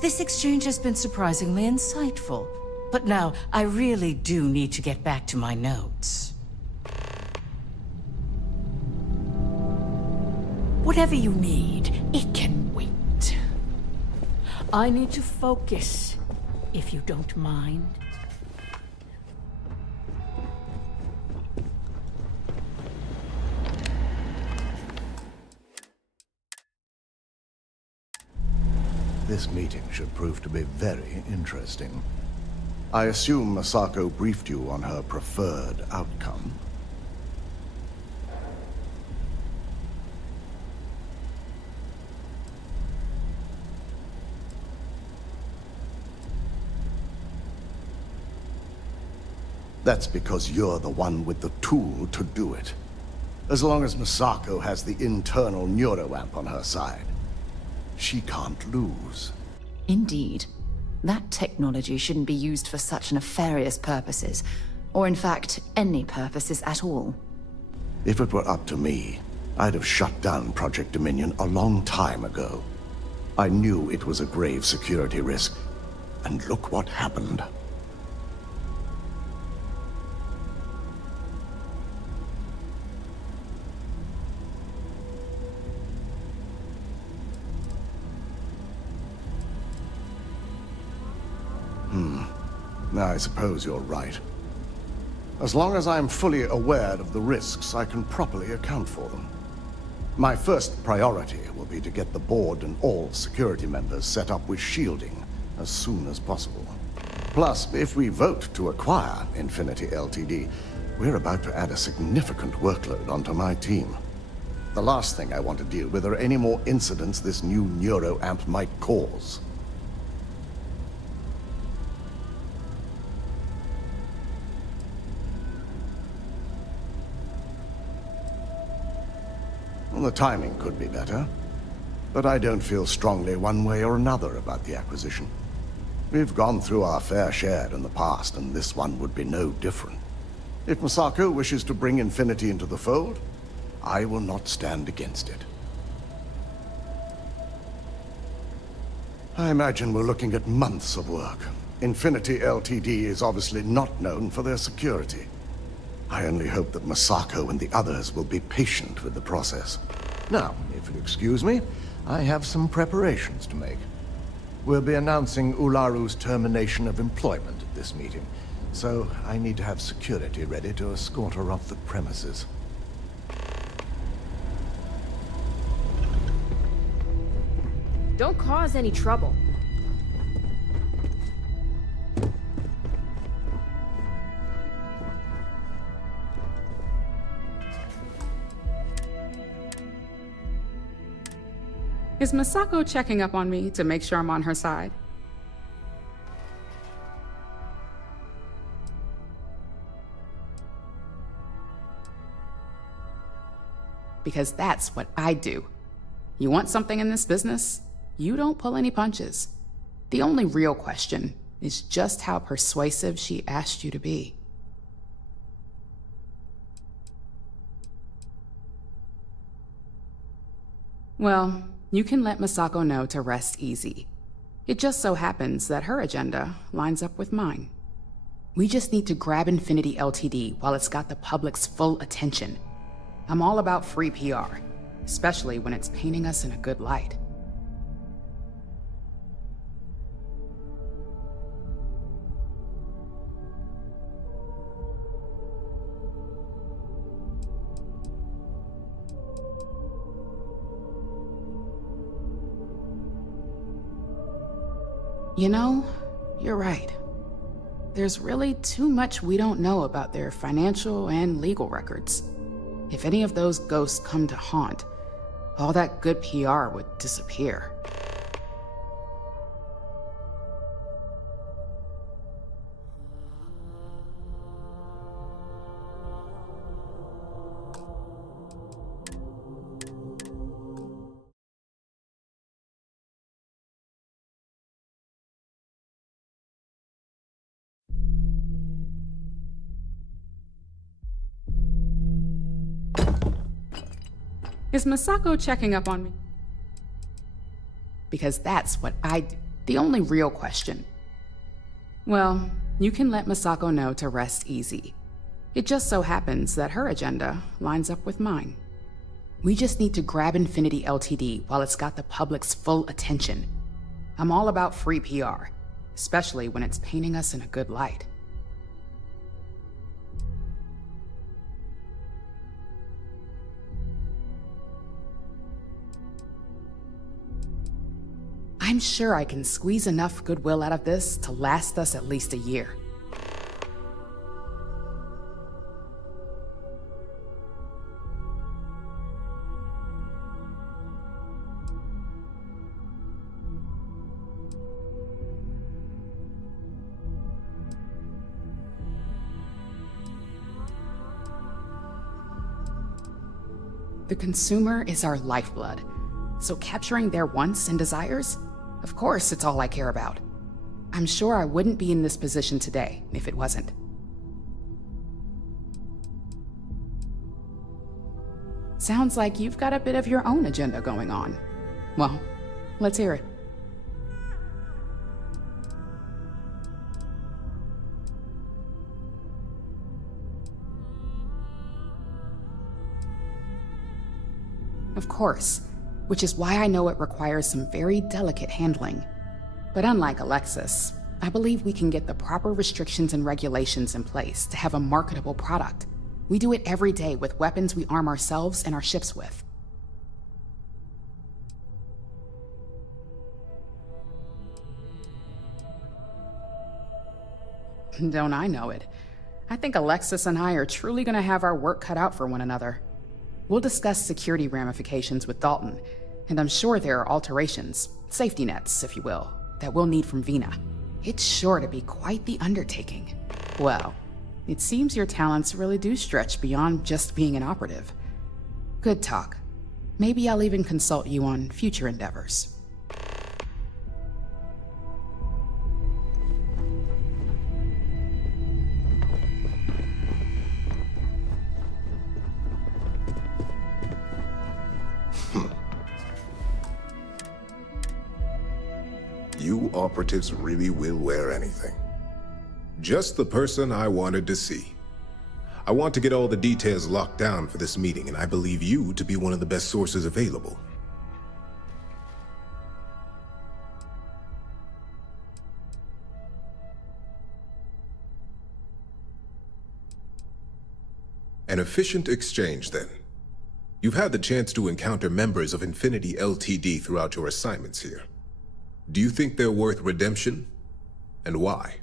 This exchange has been surprisingly insightful, but now I really do need to get back to my notes. Whatever you need, it can wait. I need to focus, if you don't mind. This meeting should prove to be very interesting. I assume Masako briefed you on her preferred outcome. That's because you're the one with the tool to do it. As long as Masako has the internal neuroamp on her side, she can't lose. Indeed. That technology shouldn't be used for such nefarious purposes, or in fact, any purposes at all. If it were up to me, I'd have shut down Project Dominion a long time ago. I knew it was a grave security risk, and look what happened. I suppose you're right. As long as I'm fully aware of the risks, I can properly account for them. My first priority will be to get the board and all security members set up with shielding as soon as possible. Plus, if we vote to acquire Infinity Ltd., we're about to add a significant workload onto my team. The last thing I want to deal with are any more incidents this new neuroamp might cause. The timing could be better. but I don't feel strongly one way or another about the acquisition. We've gone through our fair share in the past, and this one would be no different. If Masako wishes to bring Infinity into the fold, I will not stand against it. I imagine we're looking at months of work. Infinity Ltd is obviously not known for their security. I only hope that Masako and the others will be patient with the process. Now, if you'll excuse me, I have some preparations to make. We'll be announcing Ularu's termination of employment at this meeting, so I need to have security ready to escort her off the premises. Don't cause any trouble. Is Masako checking up on me to make sure I'm on her side? Because that's what I do. You want something in this business? You don't pull any punches. The only real question is just how persuasive she asked you to be. Well, you can let Masako know to rest easy. It just so happens that her agenda lines up with mine. We just need to grab Infinity Ltd while it's got the public's full attention. I'm all about free PR, especially when it's painting us in a good light. You know, you're right. There's really too much we don't know about their financial and legal records. If any of those ghosts come to haunt, all that good PR would disappear. Is Masako checking up on me? Because that's what I do. The only real question. Well, you can let Masako know to rest easy. It just so happens that her agenda lines up with mine. We just need to grab Infinity Ltd while it's got the public's full attention. I'm all about free PR, especially when it's painting us in a good light. I'm sure I can squeeze enough goodwill out of this to last us at least a year. The consumer is our lifeblood, so capturing their wants and desires? Of course, it's all I care about. I'm sure I wouldn't be in this position today if it wasn't. Sounds like you've got a bit of your own agenda going on. Well, let's hear it. Of course. Which is why I know it requires some very delicate handling. But unlike Alexis, I believe we can get the proper restrictions and regulations in place to have a marketable product. We do it every day with weapons we arm ourselves and our ships with. Don't I know it? I think Alexis and I are truly gonna have our work cut out for one another. We'll discuss security ramifications with Dalton, and I'm sure there are alterations, safety nets, if you will, that we'll need from Vina. It's sure to be quite the undertaking. Well, it seems your talents really do stretch beyond just being an operative. Good talk. Maybe I'll even consult you on future endeavors. You operatives really will wear anything. Just the person I wanted to see. I want to get all the details locked down for this meeting, and I believe you to be one of the best sources available. An efficient exchange, then. You've had the chance to encounter members of Infinity LTD throughout your assignments here. Do you think they're worth redemption? And why?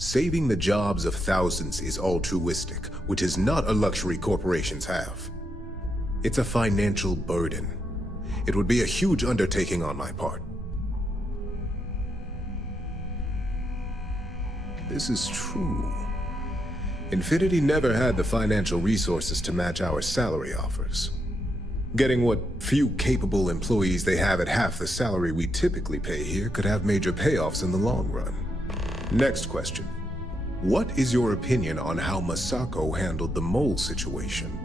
Saving the jobs of thousands is altruistic, which is not a luxury corporations have. It's a financial burden. It would be a huge undertaking on my part. This is true. Infinity never had the financial resources to match our salary offers. Getting what few capable employees they have at half the salary we typically pay here could have major payoffs in the long run. Next question. What is your opinion on how Masako handled the mole situation?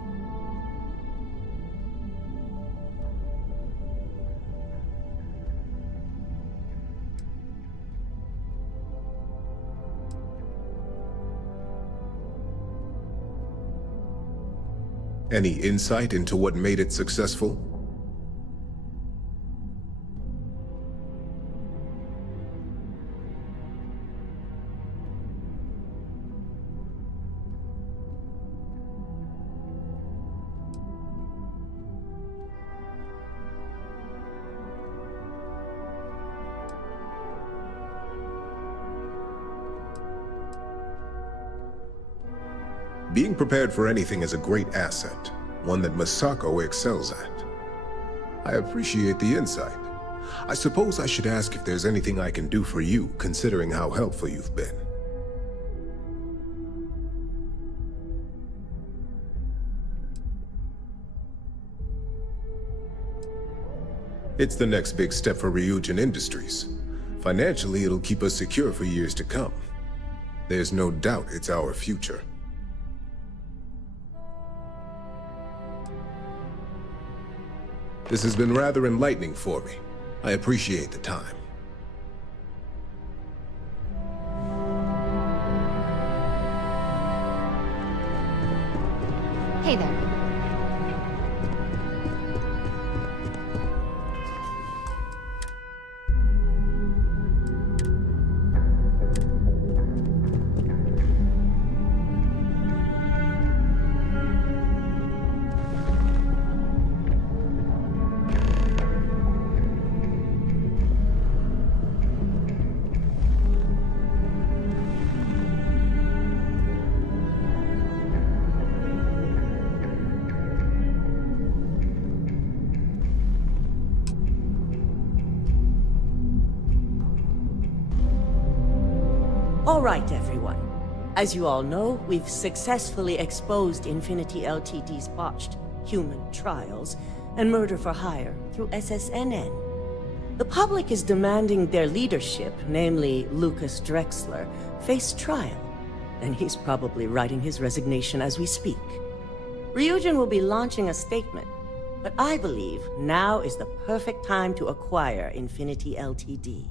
Any insight into what made it successful? Being prepared for anything is a great asset, one that Masako excels at. I appreciate the insight. I suppose I should ask if there's anything I can do for you, considering how helpful you've been. It's the next big step for Ryujin Industries. Financially, it'll keep us secure for years to come. There's no doubt it's our future. This has been rather enlightening for me. I appreciate the time. Hey there. All right, everyone. As you all know, we've successfully exposed Infinity LTD's botched human trials and murder for hire through SSNN. The public is demanding their leadership, namely Lucas Drexler, face trial, and he's probably writing his resignation as we speak. Ryujin will be launching a statement, but I believe now is the perfect time to acquire Infinity LTD.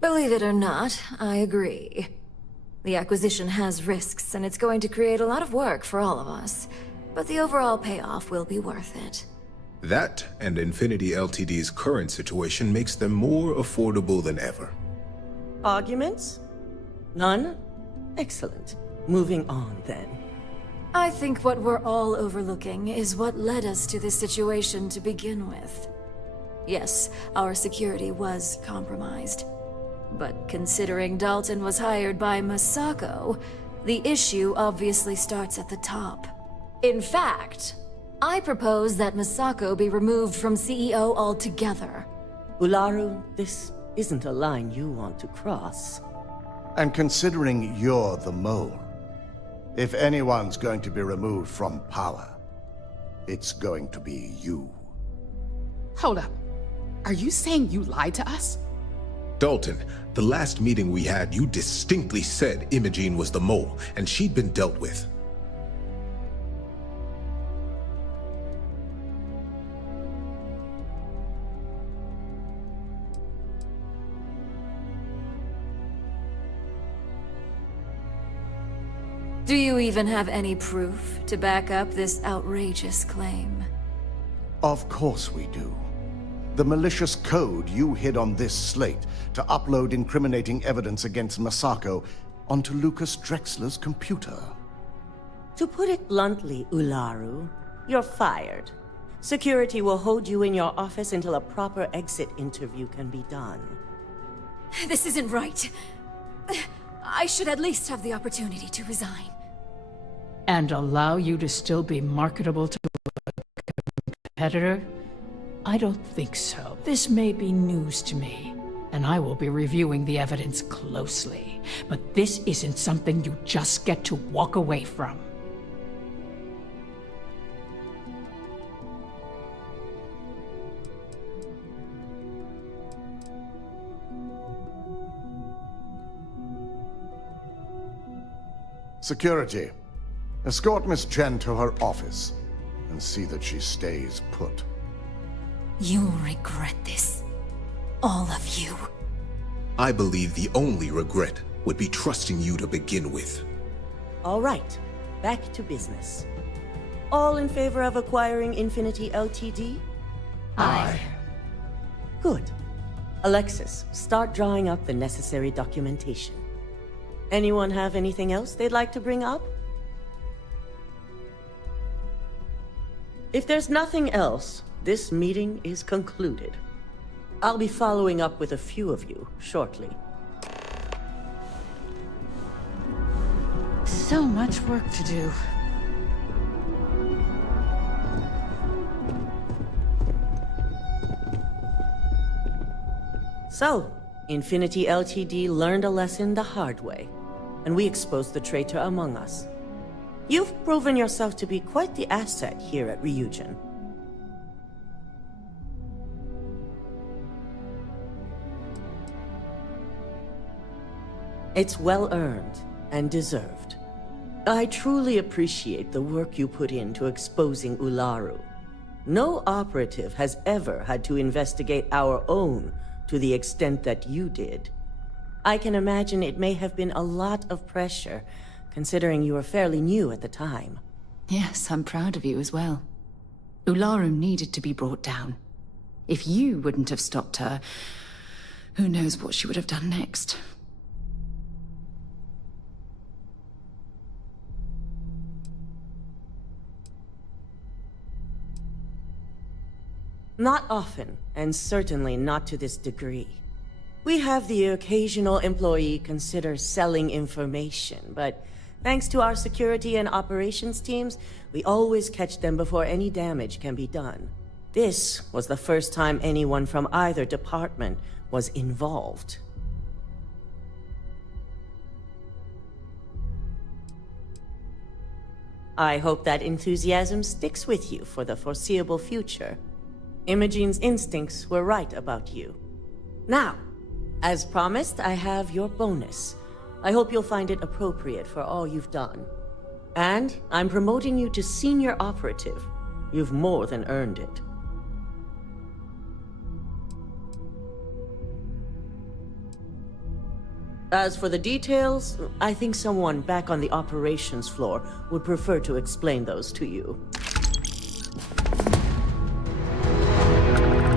Believe it or not, I agree. The acquisition has risks, and it's going to create a lot of work for all of us. But the overall payoff will be worth it. That and Infinity LTD's current situation makes them more affordable than ever. Arguments? None? Excellent. Moving on, then. I think what we're all overlooking is what led us to this situation to begin with. Yes, our security was compromised. But considering Dalton was hired by Masako, the issue obviously starts at the top. In fact, I propose that Masako be removed from CEO altogether. Ularu, this isn't a line you want to cross. And considering you're the mole, if anyone's going to be removed from power, it's going to be you. Hold up. Are you saying you lied to us? Dalton, the last meeting we had, you distinctly said Imogene was the mole, and she'd been dealt with. Do you even have any proof to back up this outrageous claim? Of course we do. The malicious code you hid on this slate to upload incriminating evidence against Masako onto Lucas Drexler's computer. To put it bluntly, Ularu, you're fired. Security will hold you in your office until a proper exit interview can be done. This isn't right. I should at least have the opportunity to resign. And allow you to still be marketable to a competitor? I don't think so. This may be news to me, and I will be reviewing the evidence closely. But this isn't something you just get to walk away from. Security, escort Miss Chen to her office and see that she stays put. You'll regret this. All of you. I believe the only regret would be trusting you to begin with. All right, back to business. All in favor of acquiring Infinity Ltd? Aye. Good. Alexis, start drawing up the necessary documentation. Anyone have anything else they'd like to bring up? If there's nothing else, this meeting is concluded. I'll be following up with a few of you shortly. So much work to do. So, Infinity Ltd learned a lesson the hard way, and we exposed the traitor among us. You've proven yourself to be quite the asset here at Ryujin. It's well earned and deserved. I truly appreciate the work you put into exposing Ularu. No operative has ever had to investigate our own to the extent that you did. I can imagine it may have been a lot of pressure, considering you were fairly new at the time. Yes, I'm proud of you as well. Ularu needed to be brought down. If you wouldn't have stopped her, who knows what she would have done next. Not often, and certainly not to this degree. We have the occasional employee consider selling information, but thanks to our security and operations teams, we always catch them before any damage can be done. This was the first time anyone from either department was involved. I hope that enthusiasm sticks with you for the foreseeable future. Imogene's instincts were right about you. Now, as promised, I have your bonus. I hope you'll find it appropriate for all you've done. And I'm promoting you to senior operative. You've more than earned it. As for the details, I think someone back on the operations floor would prefer to explain those to you.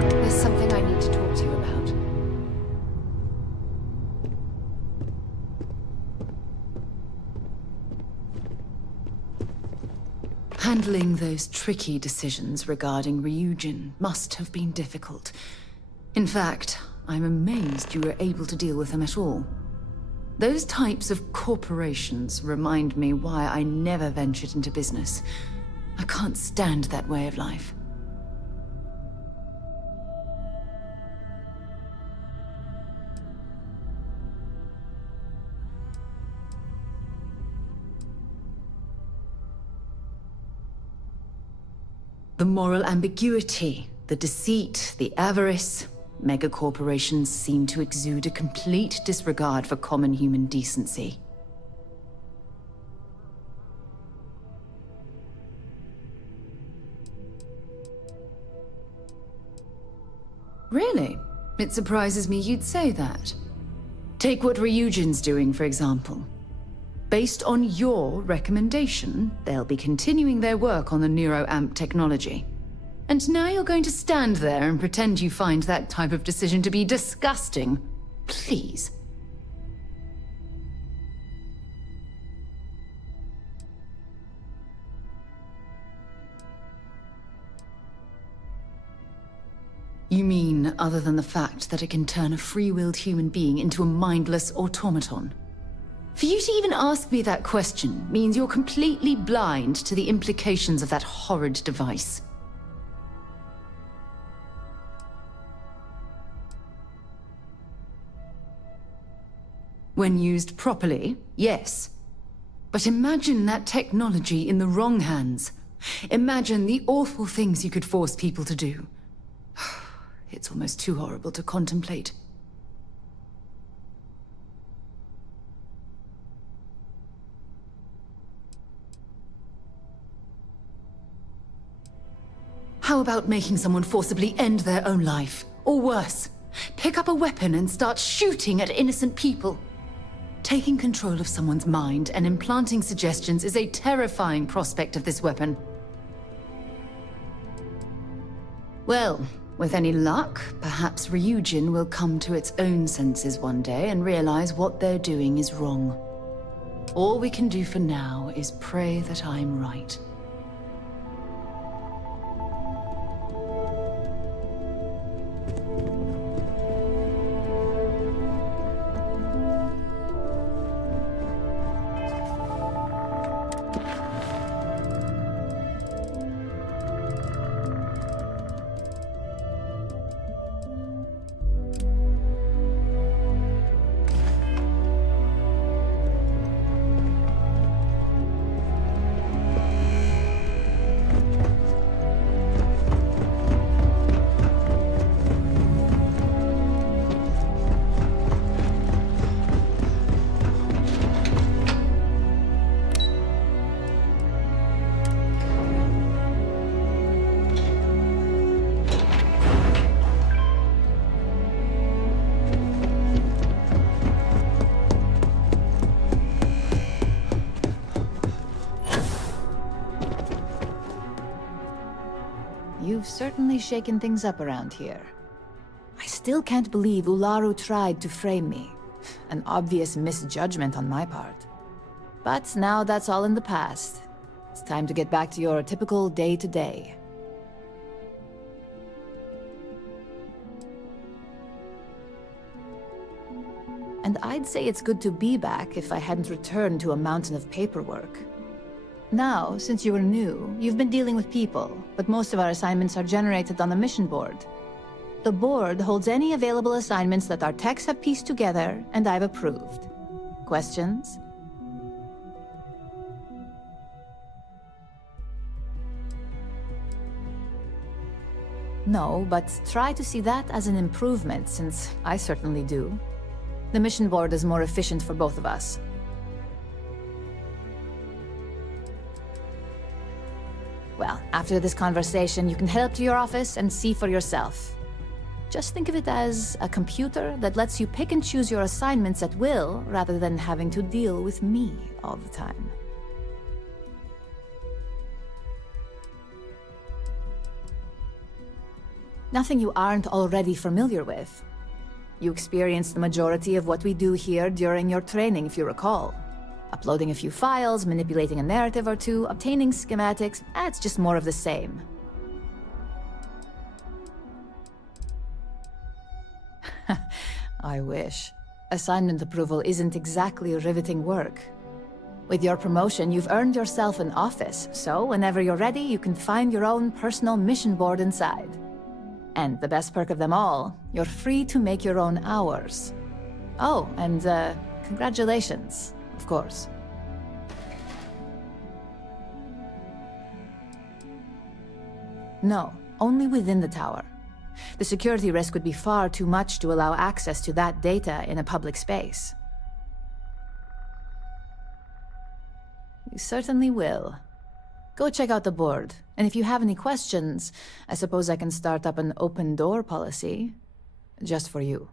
There's something I need to talk to you about. Handling those tricky decisions regarding Ryujin must have been difficult. In fact, I'm amazed you were able to deal with them at all. Those types of corporations remind me why I never ventured into business. I can't stand that way of life. The moral ambiguity, the deceit, the avarice. Megacorporations seem to exude a complete disregard for common human decency. Really? It surprises me you'd say that. Take what Ryujin's doing, for example. Based on your recommendation, they'll be continuing their work on the NeuroAmp technology. And now you're going to stand there and pretend you find that type of decision to be disgusting. Please. You mean, other than the fact that it can turn a free-willed human being into a mindless automaton? For you to even ask me that question means you're completely blind to the implications of that horrid device. When used properly, yes. But imagine that technology in the wrong hands. Imagine the awful things you could force people to do. It's almost too horrible to contemplate. How about making someone forcibly end their own life? Or worse, pick up a weapon and start shooting at innocent people? Taking control of someone's mind and implanting suggestions is a terrifying prospect of this weapon. Well, with any luck, perhaps Ryujin will come to its own senses one day and realize what they're doing is wrong. All we can do for now is pray that I'm right. You've certainly shaken things up around here. I still can't believe Ularu tried to frame me. An obvious misjudgment on my part. But now that's all in the past. It's time to get back to your typical day-to-day. And I'd say it's good to be back if I hadn't returned to a mountain of paperwork. Now, since you were new, you've been dealing with people, but most of our assignments are generated on the mission board. The board holds any available assignments that our techs have pieced together, and I've approved. Questions? No, but try to see that as an improvement, since I certainly do. The mission board is more efficient for both of us. Well, after this conversation, you can head up to your office and see for yourself. Just think of it as a computer that lets you pick and choose your assignments at will, rather than having to deal with me all the time. Nothing you aren't already familiar with. You experienced the majority of what we do here during your training, if you recall. Uploading a few files, manipulating a narrative or two, obtaining schematics, it's just more of the same. I wish. Assignment approval isn't exactly riveting work. With your promotion, you've earned yourself an office, so whenever you're ready, you can find your own personal mission board inside. And the best perk of them all, you're free to make your own hours. Oh, and congratulations, of course. No, only within the tower. The security risk would be far too much to allow access to that data in a public space. You certainly will. Go check out the board, and if you have any questions, I suppose I can start up an open door policy. Just for you.